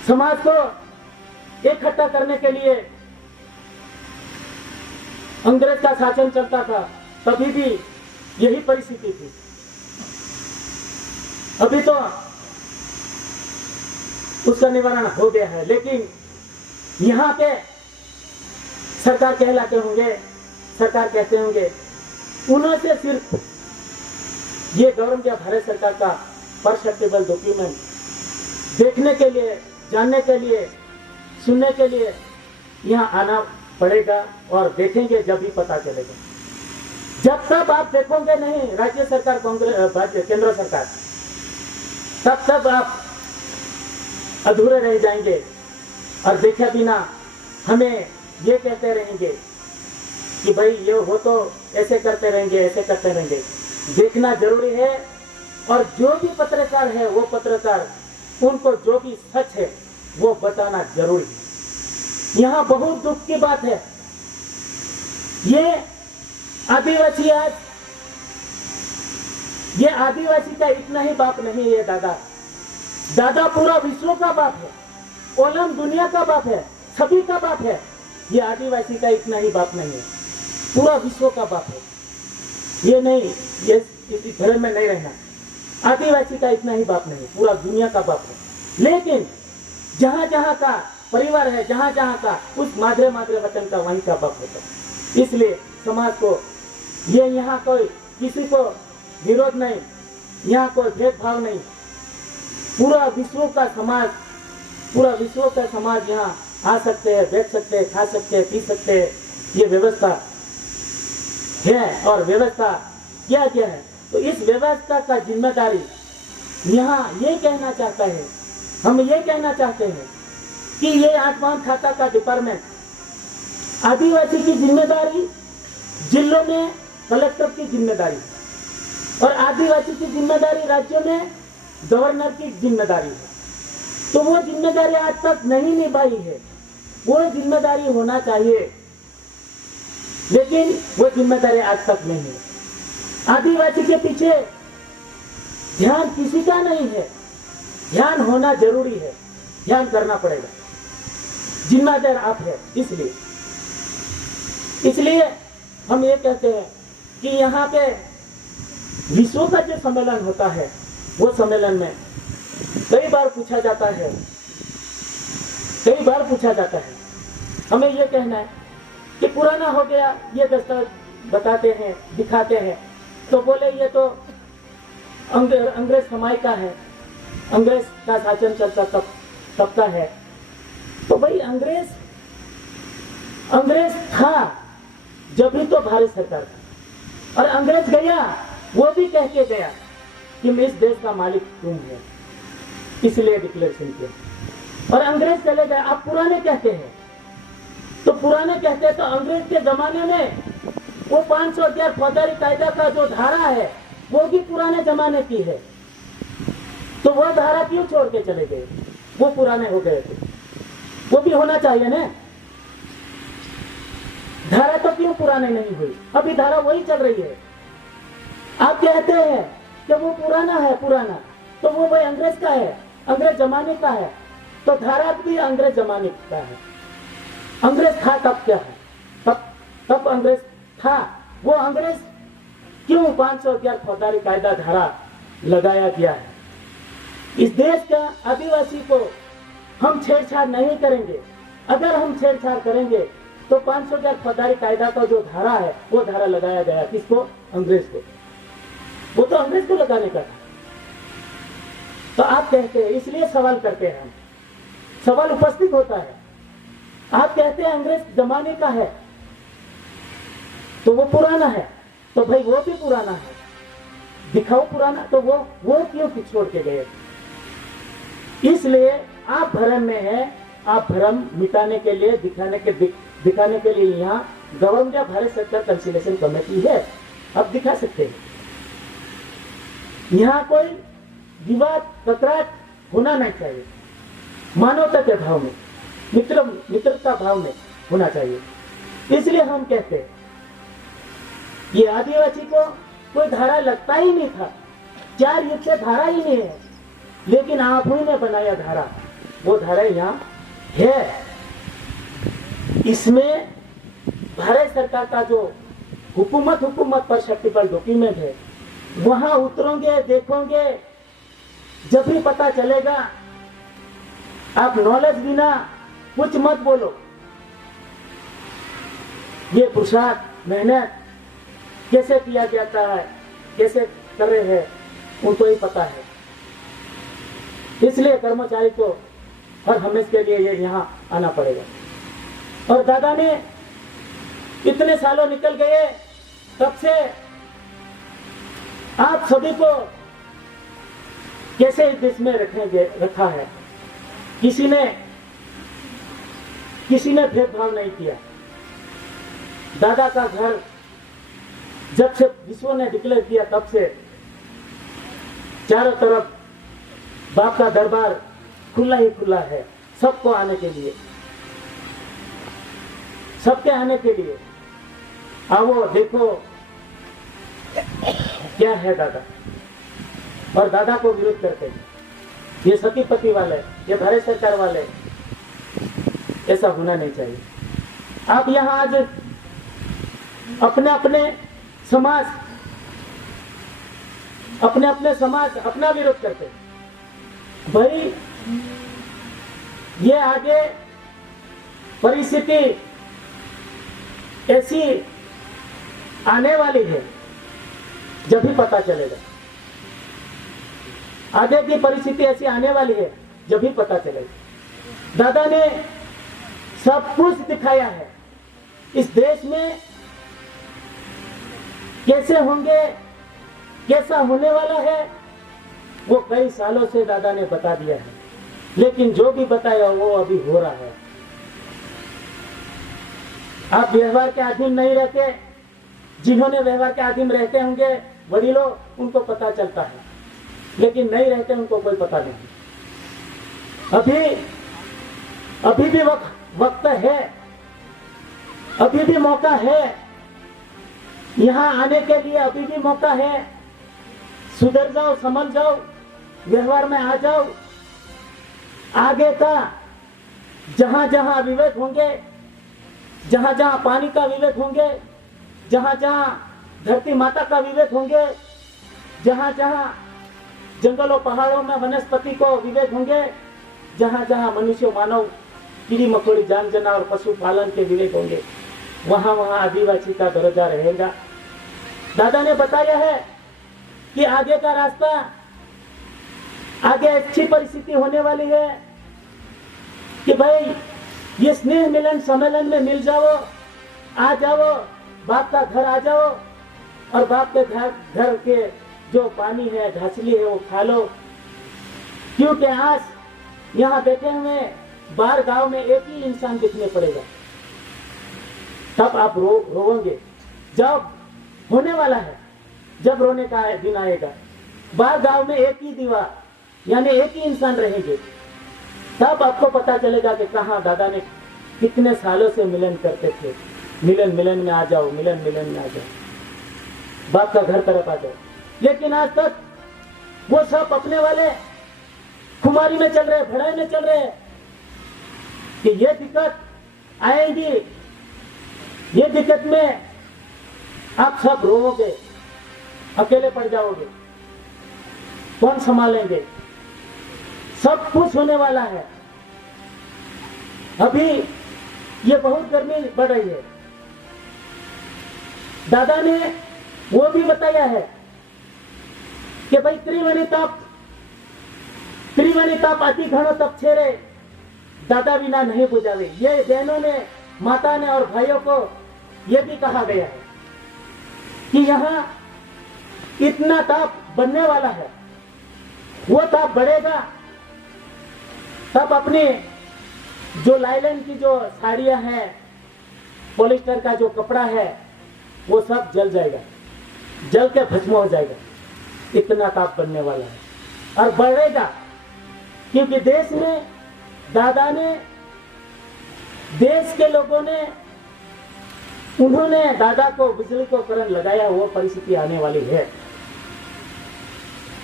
समाज को इकट्ठा करने के लिए अंग्रेज का शासन चलता था, तभी भी यही परिस्थिति थी। अभी तो उसका निवारण हो गया है, लेकिन यहाँ पे सरकार कहलाते होंगे, सरकार कहते होंगे, उन्होंने सिर्फ ये गवर्नमेंट या भारत सरकार का परसेप्टेबल डॉक्यूमेंट देखने के लिए, जानने के लिए, सुनने के लिए यहाँ आना पड़ेगा और देखेंगे जब भी पता चलेगा। जब तक आप देखोगे नहीं राज्य सरकार, कांग्रेस, केंद्र सरकार, तब तक आप अधूरे रह जाएंगे और देखे बिना हमें ये कहते रहेंगे कि भाई ये हो तो ऐसे करते रहेंगे, ऐसे करते रहेंगे। देखना जरूरी है। और जो भी पत्रकार है वो पत्रकार, उनको जो भी सच है वो बताना जरूरी है। यहाँ बहुत दुख की बात है, ये आदिवासी आज, ये आदिवासी का इतना ही बाप नहीं है दादा। दादा पूरा विश्व का बाप है, ओलम दुनिया का बाप है, सभी का बाप है। ये आदिवासी का इतना ही बाप नहीं है, पूरा विश्व का बाप है। ये नहीं, ये इस धर्म में नहीं रहना, आदिवासी का इतना ही बाप नहीं, पूरा दुनिया का बाप है। लेकिन जहां जहां का परिवार है, जहां जहां का, उस मादरे मादरे वतन का वहीं का बाप होता है। इसलिए समाज को ये, यहाँ कोई किसी को विरोध नहीं, यहाँ कोई भेदभाव नहीं, पूरा विश्व का समाज, पूरा विश्व का समाज यहाँ आ सकते हैं, बैठ सकते हैं, खा सकते हैं, पी सकते हैं। ये व्यवस्था है। और व्यवस्था क्या क्या है, तो इस व्यवस्था का जिम्मेदारी यहाँ ये कहना चाहता है, हम ये कहना चाहते हैं कि ये आसमान खाता का डिपार्टमेंट, आदिवासी की जिम्मेदारी जिलों में कलेक्टर की जिम्मेदारी, और आदिवासी की जिम्मेदारी राज्यों में गवर्नर की जिम्मेदारी है। तो वो जिम्मेदारी आज तक नहीं निभाई है, वो जिम्मेदारी होना चाहिए, लेकिन वो जिम्मेदारी आज तक नहीं है। आदिवासी के पीछे ध्यान किसी का नहीं है, ध्यान होना जरूरी है, ध्यान करना पड़ेगा, जिम्मेदार आप है। इसलिए हम ये कहते हैं कि यहाँ पे विश्व का जो सम्मेलन होता है, वो सम्मेलन में कई बार पूछा जाता है, हमें ये कहना है कि पुराना हो गया, ये दस्तावेज बताते हैं, दिखाते हैं, तो बोले ये तो अंग्रेज समय का है, अंग्रेज का शासन चलता तब का है। तो भाई अंग्रेज था जब भी तो भारत सरकार था, और अंग्रेज गया, वो भी कह के गया कि मैं इस देश का मालिक तुम है, इसलिए डिक्लेरेशन किया। और अंग्रेज चले गए। आप पुराने कहते हैं, तो पुराने कहते हैं तो अंग्रेज के जमाने में वो 511 फौजदारी कायदा का जो धारा है वो भी पुराने जमाने की है, तो वो धारा क्यों छोड़ के चले गए, वो पुराने हो गए थे। वो भी होना चाहिए ना। धारा तो क्यों पुरानी नहीं हुई, अभी धारा वही चल रही है। आप कहते हैं कि वो पुराना है, पुराना तो वो भाई अंग्रेज का है, अंग्रेज जमाने का है, तो धारा भी अंग्रेज जमाने का है। अंग्रेज था तब क्या है, तब अंग्रेज था। वो अंग्रेज क्यों 511 फौजदारी कायदा धारा लगाया गया है। इस देश का आदिवासी को हम छेड़छाड़ नहीं करेंगे। अगर हम छेड़छाड़ करेंगे तो 511 फौजदारी कायदा का जो धारा है वो धारा लगाया गया किसको, अंग्रेज को। वो तो अंग्रेज को लगाने का था। तो आप कहते हैं, इसलिए सवाल करते हैं हम, सवाल उपस्थित होता है। आप कहते हैं अंग्रेज जमाने का है तो वो पुराना है, तो भाई वो भी पुराना है, दिखाओ पुराना। तो वो क्यों छोड़ के गए। इसलिए आप भ्रम में हैं। आप भ्रम मिटाने के लिए, दिखाने के लिए यहाँ गवर्नमेंट ऑफ भारत सरकार कंसिलेशन कमेटी है, आप दिखा सकते हैं। यहाँ कोई विवाद कतराट होना नहीं चाहिए, मानवता के भाव में, मित्रता भाव में होना चाहिए। इसलिए हम कहते हैं ये आदिवासी को कोई धारा लगता ही नहीं था, 4 युग से धारा ही नहीं है, लेकिन आप ही ने बनाया धारा। वो धारा यहाँ है। इसमें भारत सरकार का जो हुकूमत पर सर्टिफिकेट डॉक्यूमेंट है, वहां उतरोगे, देखोगे, जब भी पता चलेगा। आप नॉलेज बिना कुछ मत बोलो। ये पुरुषार्थ मेहनत कैसे किया जाता है, कैसे कर रहे हैं, उनको ही पता है। इसलिए कर्मचारी को हर हमेशा के लिए ये यहाँ आना पड़ेगा। और दादा ने इतने सालों निकल गए, तब से आप सभी को कैसे इस देश में रखा है। किसी ने भेदभाव नहीं किया। दादा का घर जब से विश्व ने डिक्लेयर किया, तब से चारों तरफ बाप का दरबार खुला ही खुला है, सबको आने के लिए, सबके आने के लिए। आओ देखो क्या है दादा। और दादा को विरोध करते हैं ये सतीपति वाले, ये भारत सरकार वाले, ऐसा होना नहीं चाहिए। आप यहाँ आज अपने अपने समाज अपना विरोध करते हैं। भाई ये आगे परिस्थिति ऐसी आने वाली है, जब भी पता चलेगा। आगे की परिस्थिति ऐसी आने वाली है, जब भी पता चलेगा। दादा ने सब कुछ दिखाया है। इस देश में कैसे होंगे, कैसा होने वाला है, वो कई सालों से दादा ने बता दिया है। लेकिन जो भी बताया वो अभी हो रहा है। आप व्यवहार के अधीन नहीं रहते। जिन्होंने व्यवहार के अधीन रहते होंगे वडीलों, उनको पता चलता है, लेकिन नहीं रहते उनको कोई पता नहीं। अभी भी वक्त है, अभी भी मौका है। यहाँ आने के लिए अभी भी मौका है। सुधर जाओ, समझ जाओ, व्यवहार में आ जाओ। आगे का जहां जहां विवेक होंगे, जहां जहां पानी का विवेक होंगे, जहां जहां धरती माता का विवेक होंगे, जहां जहां जंगलों पहाड़ों में वनस्पति को विवेक होंगे, जहां जहां मनुष्य मानव कीड़ी मकोड़ी जान जानवर पशुपालन के विवेक होंगे, वहां वहां आदिवासी का दर्जा रहेगा। दादा ने बताया है कि आगे का रास्ता, आगे अच्छी परिस्थिति होने वाली है कि भाई ये स्नेह मिलन सम्मेलन में मिल जाओ, आ जाओ, बाप का घर आ जाओ, और बाप के घर के जो पानी है, ढासली है, वो खा लो। क्योंकि आज यहाँ बैठे हुए 12 गांव में एक ही इंसान दिखने पड़ेगा, तब आप रोओगे। जब होने वाला है, जब रोने का दिन आएगा। 12 गांव में एक ही दीवार, यानी एक ही इंसान रहेंगे। तब आपको पता चलेगा कि कहाँ दादा ने कितने सालों से मिलन करते थे। मिलन मिलन में आ जाओ, मिलन मिलन में आ जाओ, बाप का घर तरफ आ जाओ। लेकिन आज तक वो सब अपने वाले खुमारी में चल रहे, भड़ाई में चल रहे कि ये दिक्कत आएगी, ये दिक्कत में आप सब रोओगे, अकेले पड़ जाओगे, कौन संभालेंगे, सब कुछ होने वाला है। अभी ये बहुत गर्मी बढ़ रही है। दादा ने वो भी बताया है कि भाई त्रिवेणी ताप अति घनो तप छेरे, दादा बिना नहीं बुझावे। ये बहनों ने, माता ने और भाइयों को ये भी कहा गया है कि यहाँ इतना ताप बनने वाला है, वो ताप बढ़ेगा तब अपने जो लाइलन की जो साड़ियां हैं, पॉलिस्टर का जो कपड़ा है, वो सब जल जाएगा, जल के भस्म हो जाएगा। इतना ताप बनने वाला है और बढ़ेगा, क्योंकि देश में दादा ने, देश के लोगों ने, उन्होंने दादा को बिजली को करंट लगाया, वो परिस्थिति आने वाली है।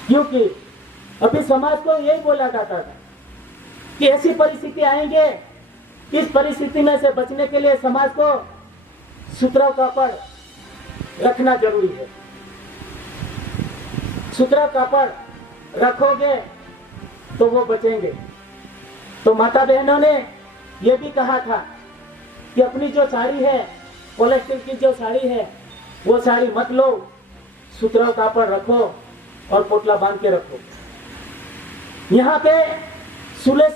क्योंकि अभी समाज को यही बोला जाता था कि ऐसी परिस्थिति आएंगे, इस परिस्थिति में से बचने के लिए समाज को सुतराउ कापड़ रखना जरूरी है। सुतराउ कापड़ रखोगे तो वो बचेंगे। तो माता बहनों ने ये भी कहा था कि अपनी जो साड़ी है, पॉलिस्टर की जो साड़ी है, वो साड़ी मत लो, सुतराउ कापड़ रखो और पोटला बांध के रखो। यहाँ पे सुलह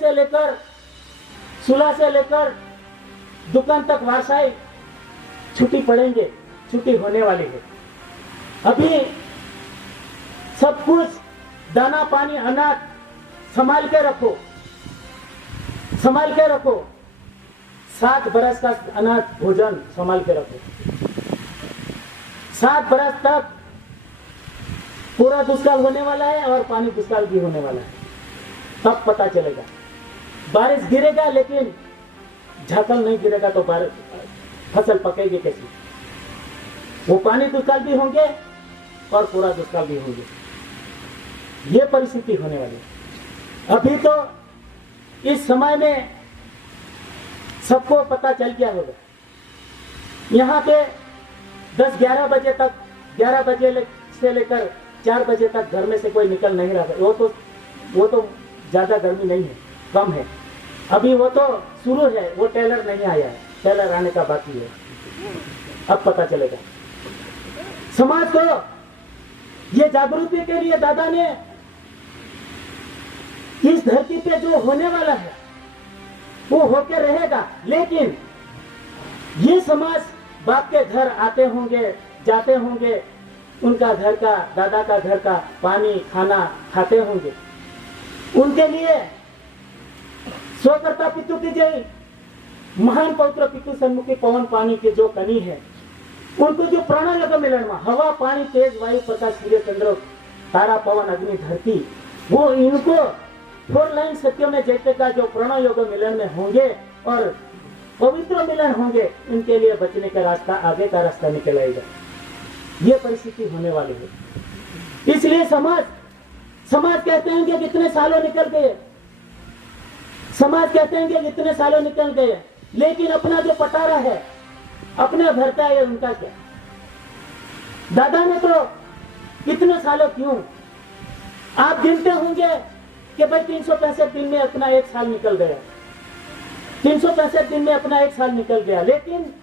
से लेकर दुकान तक वारसाई छुट्टी पड़ेंगे, छुट्टी होने वाली है। अभी सब कुछ दाना पानी अनाज संभाल के रखो, संभाल के रखो। 7 बरस का अनाज भोजन संभाल के रखो। 7 बरस तक पूरा दुष्काल होने वाला है और पानी दुष्काल भी होने वाला है। तब पता चलेगा। बारिश गिरेगा लेकिन झाकल नहीं गिरेगा तो फसल पकेगी कैसी? वो पानी दुष्काल भी होंगे और पूरा दुष्काल भी होंगे। ये परिस्थिति होने वाली है। अभी तो इस समय में सबको पता चल गया होगा। यहाँ पे 10-11 बजे तक, 11 बजे से लेकर 4 बजे तक घर में से कोई निकल नहीं रहा था। वो तो ज्यादा गर्मी नहीं है, कम है। अभी वो तो शुरू है, वो टेलर नहीं आया है, टेलर आने का बाकी है। अब पता चलेगा। समाज को ये जागृति के लिए दादा ने इस धरती पे जो होने वाला है वो होके रहेगा। लेकिन ये समाज बाप के घर आते होंगे, जाते होंगे, उनका घर का, दादा का घर का पानी खाना खाते होंगे। उनके लिए स्वकर्ता पितु की जय, महान पवित्र पितु सन्मुखी पवन पानी के जो कनी है, उनको जो प्राणायोग मिलन में हवा पानी तेज वायु प्रकाश सूर्य चंद्र तारा पवन अग्नि धरती, वो इनको 4 लाइन सत्य में जैसे का जो प्राणायोग मिलन में होंगे और पवित्र मिलन होंगे, उनके लिए बचने का रास्ता, आगे का रास्ता निकल आएगा। ये परिस्थिति होने वाली है। इसलिए समाज कहते हैं कि कितने सालों निकल गए, समाज कहते हैं कि कितने सालों निकल गए, लेकिन अपना जो पटारा है, अपने भरता है, उनका क्या? दादा ने तो कितने सालों क्यों, आप गिनते होंगे कि भाई 365 दिन में अपना 1 साल निकल गया, 365 दिन में अपना 1 साल निकल गया। लेकिन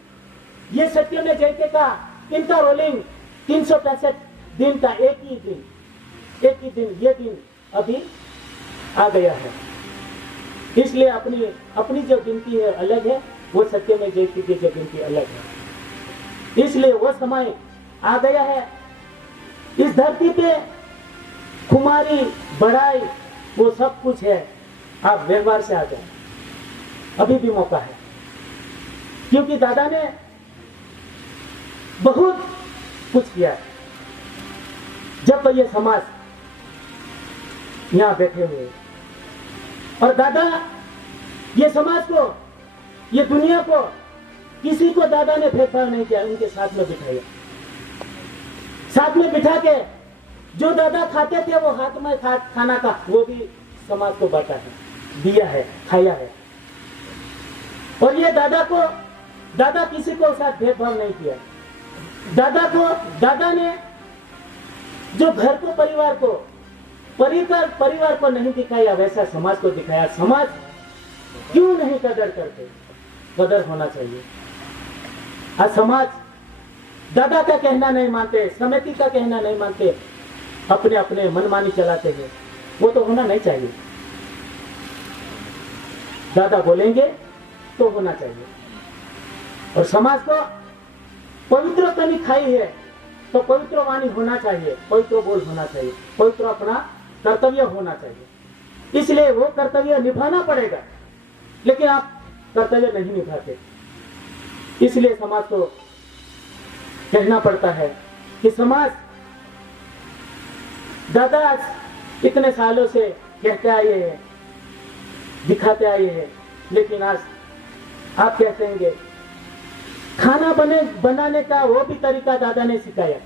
ये सत्य में जैसे का इनका रोलिंग 365 दिन का एक ही दिन, ये दिन अभी आ गया है। इसलिए अपनी जो गिनती है अलग है, वो सत्य में जैसे की जो गिनती अलग है। इसलिए वो समय आ गया है। इस धरती पे खुमारी बढ़ाई वो सब कुछ है, आप व्यवहार से आ जाए, अभी भी मौका है। क्योंकि दादा ने बहुत कुछ किया है। जब ये समाज यहाँ बैठे हुए और दादा ये समाज को, ये दुनिया को, किसी को दादा ने भेदभाव नहीं किया, उनके साथ में बिठाया, साथ में बिठा के जो दादा खाते थे वो हाथ में खाना का वो भी समाज को बांटा है, दिया है, खाया है। और ये दादा किसी को साथ भेदभाव नहीं किया। दादा ने जो घर को, परिवार को नहीं दिखाया, वैसा समाज को दिखाया। समाज क्यों नहीं कदर करते? कदर होना चाहिए। आज समाज दादा का कहना नहीं मानते, समिति का कहना नहीं मानते, अपने अपने मनमानी चलाते हैं। वो तो होना नहीं चाहिए। दादा बोलेंगे तो होना चाहिए। और समाज को पवित्र कनी खाई है तो पवित्र वाणी होना चाहिए, पवित्र बोल होना चाहिए, पवित्र अपना कर्तव्य होना चाहिए। इसलिए वो कर्तव्य निभाना पड़ेगा, लेकिन आप कर्तव्य नहीं निभाते। इसलिए समाज को कहना पड़ता है कि समाज दादा इतने सालों से कहते आए हैं, दिखाते आए हैं, लेकिन आज आप कहते हैं खाना बनाने का वो भी तरीका दादा ने सिखाया।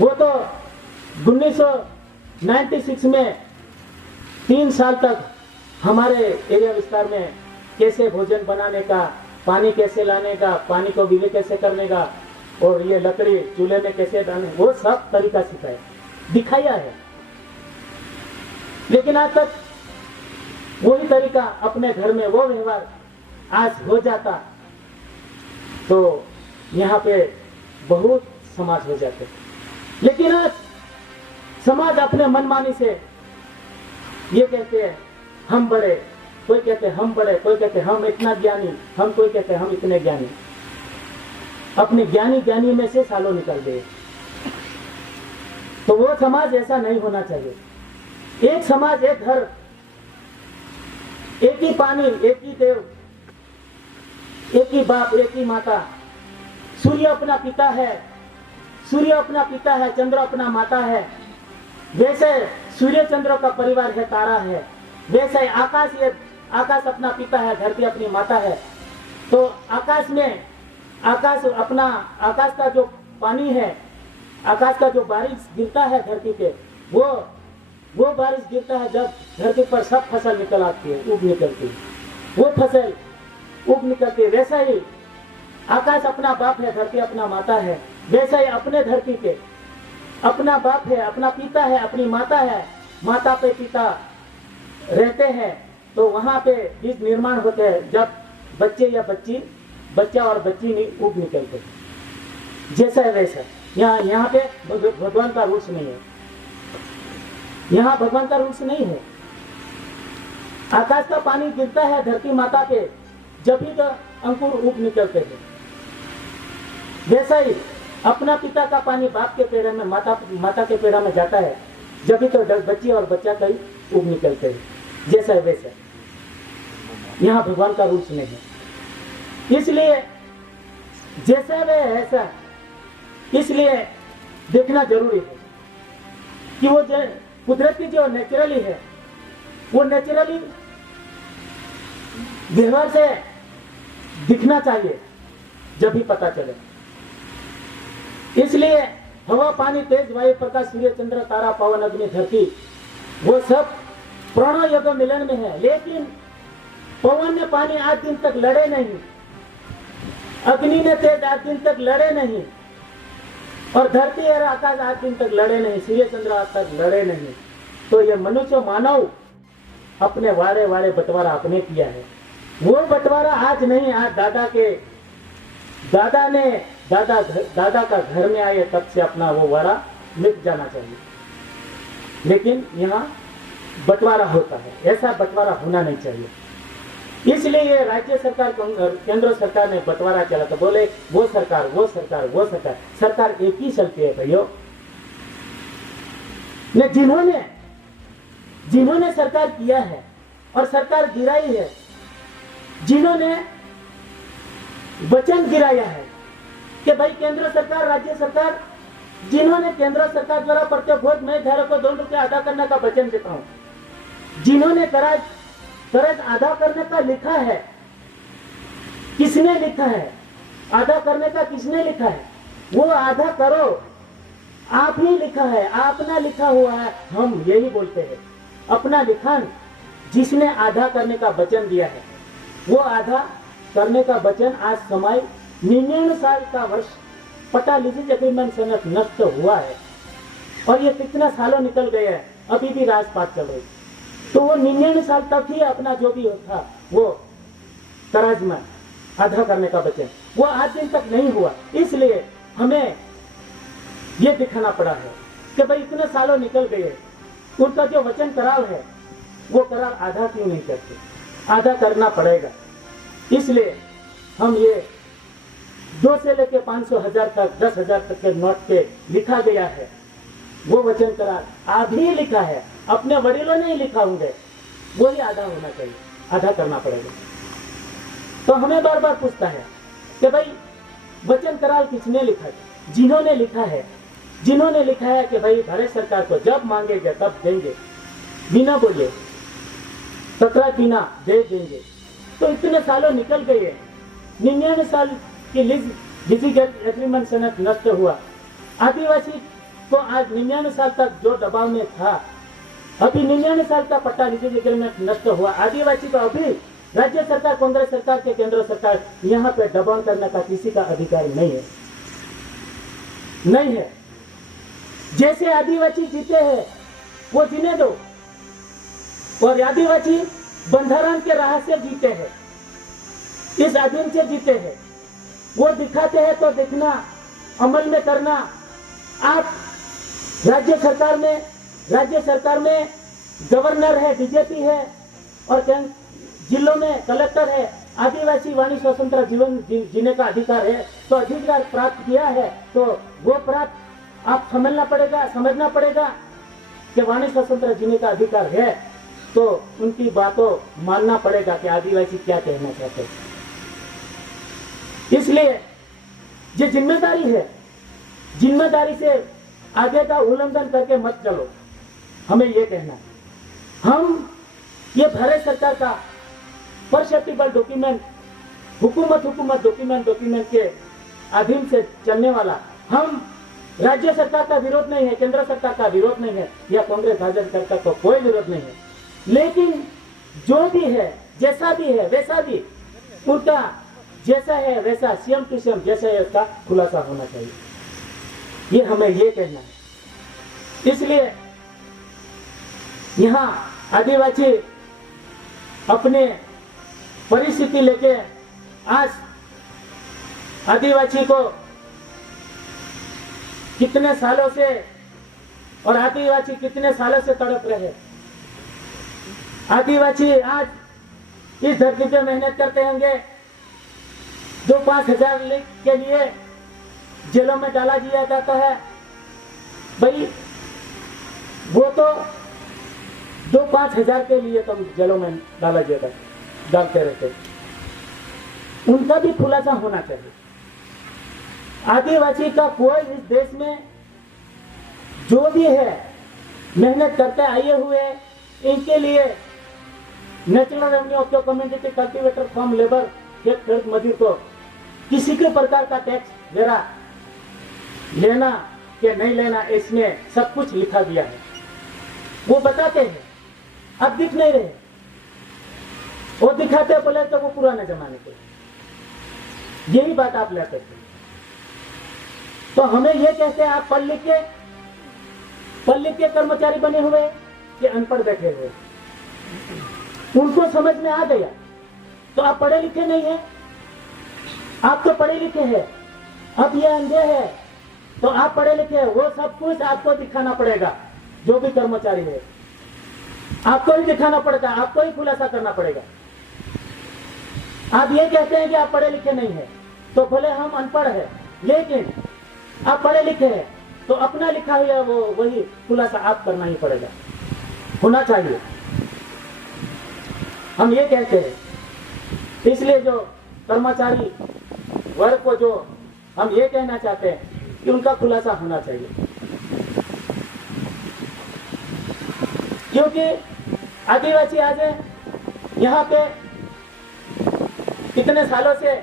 वो तो 1996 में 3 साल तक हमारे एरिया विस्तार में कैसे भोजन बनाने का, पानी कैसे लाने का, पानी को विले कैसे करने का, और ये लकड़ी चूल्हे में कैसे डालने, वो सब तरीका सिखाया, दिखाया है। लेकिन आज तक वही तरीका अपने घर में वो व्यवहार आज हो जाता तो यहाँ पे बहुत समाज हो जाते। लेकिन आज समाज अपने मनमानी से ये कहते हैं हम बड़े, कोई कहते हैं हम बड़े, कोई कहते हैं हम इतना ज्ञानी, कोई कहते हैं हम इतने ज्ञानी। अपने ज्ञानी में से सालों निकल गए। तो वो समाज ऐसा नहीं होना चाहिए। एक समाज, एक घर, एक ही पानी, एक ही देव, एक ही बाप, एक ही माता। सूर्य अपना पिता है, चंद्र अपना माता है। वैसे सूर्य चंद्र का परिवार है, तारा है। वैसे आकाश अपना पिता है, धरती अपनी माता है। तो आकाश का जो पानी है, आकाश का जो बारिश गिरता है धरती पे, वो बारिश गिरता है जब धरती पर सब फसल निकल आती है, उग निकलती है, वो फसल उग निकलती है। वैसा ही आकाश अपना बाप है, धरती अपना माता है। वैसा ही अपने धरती पे अपना बाप है, अपना पिता है, अपनी माता है। माता पे पिता रहते हैं तो वहां पे बीज निर्माण होते हैं, जब बच्चा और बच्ची उग निकलते। जैसा है वैसा यहाँ पे भगवान का रूल्स नहीं है। यहाँ भगवान का रूल्स नहीं है। आकाश का पानी गिरता है धरती माता पे, जब ही तो अंकुर उग निकलते हैं। वैसा ही अपना पिता का पानी बाप के पेड़ में, माता के पेड़ में जाता है, जब भी तो बच्ची और बच्चा का ही उग निकलते हैं। जैसा है वैसा यहाँ भगवान का रूल्स नहीं है। इसलिए जैसा वे ऐसा, इसलिए देखना जरूरी है कि वो जो कुदरती जो नेचुरली है, वो नेचुरली व्यवहार से दिखना चाहिए, जब भी पता चले। इसलिए हवा, पानी, तेज वायु, प्रकाश, सूर्य, चंद्र, तारा, पवन, अग्नि, धरती, वो सब प्राणो योग मिलन में है। लेकिन पवन ने पानी आज दिन तक लड़े नहीं, अग्नि ने तेज आज दिन तक लड़े नहीं, और धरती और आकाश आज दिन तक लड़े नहीं, सूर्य चंद्र आज तक लड़े नहीं। तो ये मनुष्य मानव अपने वारे बंटवारा अपने किया है। वो बंटवारा आज नहीं, आज दादा का घर में आए तब से अपना वो वारा मिट जाना चाहिए। लेकिन यहाँ बंटवारा होता है, ऐसा बंटवारा होना नहीं चाहिए। इसलिए ये राज्य सरकार, केंद्र सरकार ने बंटवारा चला, तो बोले वो सरकार सरकार एक ही चलती है भैया। जिन्होंने सरकार किया है और सरकार गिराई है, जिन्होंने वचन गिराया है कि भाई केंद्र सरकार, राज्य सरकार, जिन्होंने केंद्र सरकार द्वारा प्रत्येक वोट मैं धारक को 2 रुपये अदा करने का वचन देता हूं, जिन्होंने करा कर्ज आधा करने का लिखा है, किसने लिखा है? आधा करने का किसने लिखा है? वो आधा करो, आप ही लिखा है, आपना लिखा हुआ है। हम यही बोलते हैं, अपना लिखन जिसने आधा करने का वचन दिया है, वो आधा करने का वचन आज समय 99 साल का वर्ष पट्टा लीजिंग एग्रीमेंट सनद नष्ट हुआ है और ये कितना सालों निकल गए हैं, अभी भी राजपाट चल रही। तो वो 99 साल तक ही अपना जो भी था वो कराज में आधा करने का वचन वो आज दिन तक नहीं हुआ। इसलिए हमें ये दिखाना पड़ा है कि भाई इतने सालों निकल गए, उनका जो वचन करार है वो करार आधा क्यों नहीं करते? आधा करना पड़ेगा। इसलिए हम ये 2 से लेके 500, 1000 तक, 10,000 तक के नोट पे लिखा गया है, वो वचन करार आज ही लिखा है, अपने वडीलों ने ही लिखा होंगे, वही आधा होना चाहिए, आधा करना पड़ेगा। तो हमें बार बार पूछता है कि भाई वचन करार किसने लिखा है? जिन्होंने लिखा है कि भाई भारत सरकार को जब मांगेंगे तब देंगे, बिना बोले तकरार बिना दे देंगे। तो इतने सालों निकल गए, 99 साल की लीजिंग एग्रीमेंट सनद नष्ट हुआ। आदिवासी को आज 99 साल तक जो दबाव में था, अभी 99 साल का पट्टा लीजिंग एग्रीमेंट नष्ट हुआ। आदिवासी को अभी राज्य सरकार, कांग्रेस सरकार के केंद्र सरकार यहाँ पे दबाव करने का किसी का अधिकार नहीं है। जैसे आदिवासी जीते हैं वो जीने दो, और आदिवासी बंधारण के राह से जीते हैं, इस अधीन से जीते हैं। वो दिखाते हैं तो दिखना, अमल में करना। आप राज्य सरकार में गवर्नर है, बीजेपी है, और जिलों में कलेक्टर है। आदिवासी वाणी स्वतंत्र जीवन जीने का अधिकार है, तो अधिकार प्राप्त किया है तो वो प्राप्त आप समझना पड़ेगा कि वाणी स्वतंत्र जीने का अधिकार है, तो उनकी बातों मानना पड़ेगा कि आदिवासी क्या कहना चाहते हैं। इसलिए ये जिम्मेदारी है, जिम्मेदारी से आगे का उल्लंघन करके मत चलो, हमें ये कहना है। हम ये भारत सरकार का परसेप्टिबल डॉक्यूमेंट, हुकूमत डॉक्यूमेंट के अधीन से चलने वाला, हम राज्य सरकार का विरोध नहीं है, केंद्र सरकार का विरोध नहीं है, या कांग्रेस भाजपा सरकार का कोई विरोध नहीं है। लेकिन जो भी है, जैसा भी है वैसा भी, उनका जैसा है वैसा सीएम टू सीएम जैसा है उसका खुलासा होना चाहिए, ये हमें ये कहना है। इसलिए यहाँ आदिवासी अपने परिस्थिति लेके आज आदिवासी को कितने सालों से, और आदिवासी कितने सालों से तड़प रहे। आदिवासी आज इस धरती पे मेहनत करते होंगे, 2-5 हजार के लिए जेलों में डाला दिया जाता है। भाई वो तो 2-5 हजार के लिए तुम जेलों में डालते रहते, उनका भी खुलासा होना चाहिए। आदिवासी का कोई इस देश में जो भी है मेहनत करते आए हुए, इनके लिए natural revenue of the community cultivator farm labour के खरीद मजदूर को किसी के प्रकार का टैक्स लेना कि नहीं लेना, इसमें सब कुछ लिखा गया है। वो बताते हैं, अब दिख नहीं रहे, वो दिखाते बोले तो वो पुराने जमाने के, यही बात आप लेते थे। तो हमें ये कहते हैं आप पढ़ लिख के कर्मचारी बने हुए कि अनपढ़ बैठे हुए, उनको समझ में आ गया। तो आप पढ़े लिखे नहीं है, आप तो पढ़े लिखे हैं, अब ये अंधे है तो आप पढ़े लिखे हैं, वो सब कुछ आपको दिखाना पड़ेगा। जो भी कर्मचारी है आपको ही दिखाना पड़ेगा, आपको ही खुलासा करना पड़ेगा। आप ये कहते हैं कि आप पढ़े लिखे नहीं है, तो भले हम अनपढ़ है, लेकिन आप पढ़े लिखे हैं तो अपना लिखा हुआ वो वही खुलासा आप करना ही पड़ेगा, होना चाहिए, हम ये कहते हैं। इसलिए जो कर्मचारी वर्ग को जो हम ये कहना चाहते हैं कि उनका खुलासा होना चाहिए, क्योंकि आदिवासी आज यहाँ पे कितने सालों से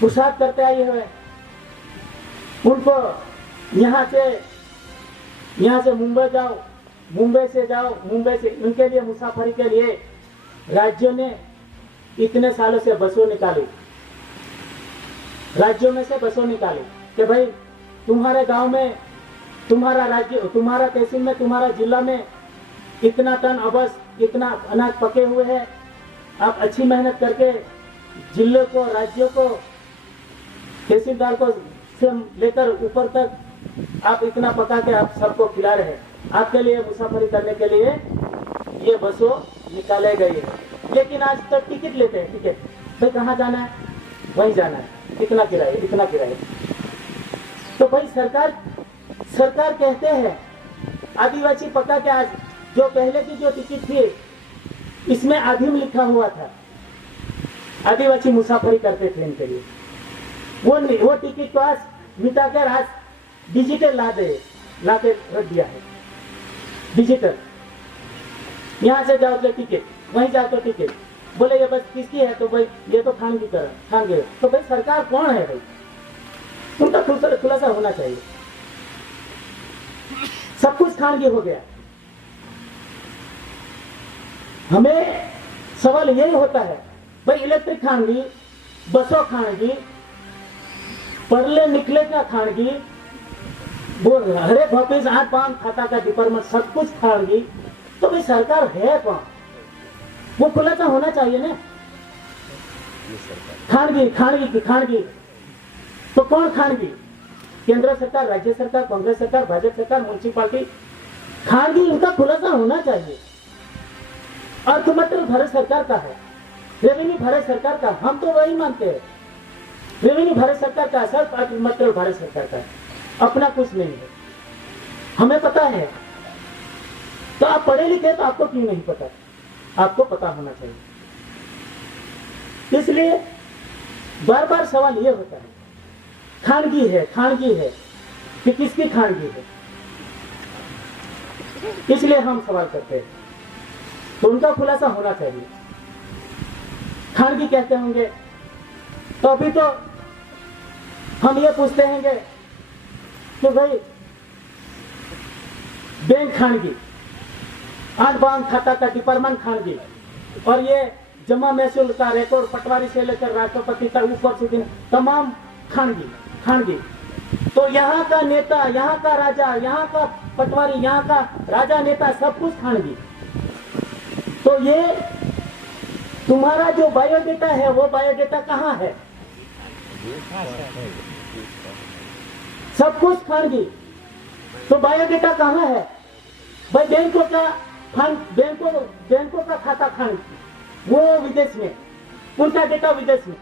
पुरुषार्थ करते आए हुए, उनको यहाँ से मुंबई जाओ, मुंबई से उनके लिए मुसाफरी के लिए राज्यों ने इतने सालों से बसों निकाली, राज्यों में से बसों निकाली कि भाई तुम्हारे गांव में, तुम्हारा राज्य, तुम्हारा तहसील में, तुम्हारा जिला में इतना टन अबस, इतना अनाज पके हुए हैं, आप अच्छी मेहनत करके जिले को, राज्यों को, तहसीलदार को से लेकर ऊपर तक आप इतना पका के आप सबको खिला रहे हैं। आपके लिए मुसाफरी करने के लिए ये बसों निकाले गए हैं। लेकिन आज तक टिकट लेते हैं, टिकट भाई कहाँ जाना है, वहीं जाना है, इतना किराया, इतना किराया। तो भाई सरकार कहते हैं आदिवासी पका के, आज जो पहले की जो टिकट थी इसमें आदिम लिखा हुआ था, आदिवासी मुसाफरी करते थे इनके लिए, वो टिकट को आज मिटाकर आज डिजिटल ला के रख दिया है। डिजिटल, यहाँ से जाओ तो टिकट, वहीं जाओ तो टिकट, बोले ये बस किसकी है, तो भाई ये तो खान की तरह खानगे। तो भाई सरकार कौन है भाई, उनका खुलासा होना चाहिए। सब कुछ खानगी हो गया। हमें सवाल यही होता है भाई, इलेक्ट्रिक खानगी, बसों खानगी, पढ़ले निकले का खानगी, वो हर एक ऑफिस 8 पान खाता का डिपार्टमेंट सब कुछ खानगी। तो भाई सरकार है कौन, वो खुलासा होना चाहिए ना। खानगी तो कौन खानगी, केंद्र सरकार, राज्य सरकार, कांग्रेस सरकार, भाजपा सरकार, म्युनिसिपालिटी, खानगी, इनका खुलासा होना चाहिए। अर्थ मंत्री भारत सरकार का है, रेवेन्यू भारत सरकार का, हम तो वही मानते हैं, रेवेन्यू भारत सरकार का, सब अर्थ मंत्री भारत सरकार का, अपना कुछ नहीं है, हमें पता है। तो आप पढ़े लिखे तो आपको क्यों नहीं पता, आपको पता होना चाहिए। इसलिए बार बार सवाल ये होता है, खानगी है कि किसकी खानगी है, इसलिए हम सवाल करते हैं। तो उनका खुलासा होना चाहिए। खानगी कहते होंगे तो अभी तो हम ये पूछते होंगे कि भाई बैंक खानगी, 8 बांध खाता का डिपार्टमेंट खानगी, और ये जमा महसूल का रिकॉर्ड पटवारी से लेकर राष्ट्रपति तक ऊपर से तमाम खानगी। तो यहाँ का नेता, यहाँ का राजा, यहाँ का पटवारी, यहाँ का राजा नेता, सब कुछ खानगी। तो ये तुम्हारा जो बायोडेटा है, वो बायोडेटा कहाँ है, सब कुछ खानगी। तो बायोडेटा कहाँ है भाई, बैंकों का खाता खानगी, वो विदेश में, उनका डेटा विदेश में।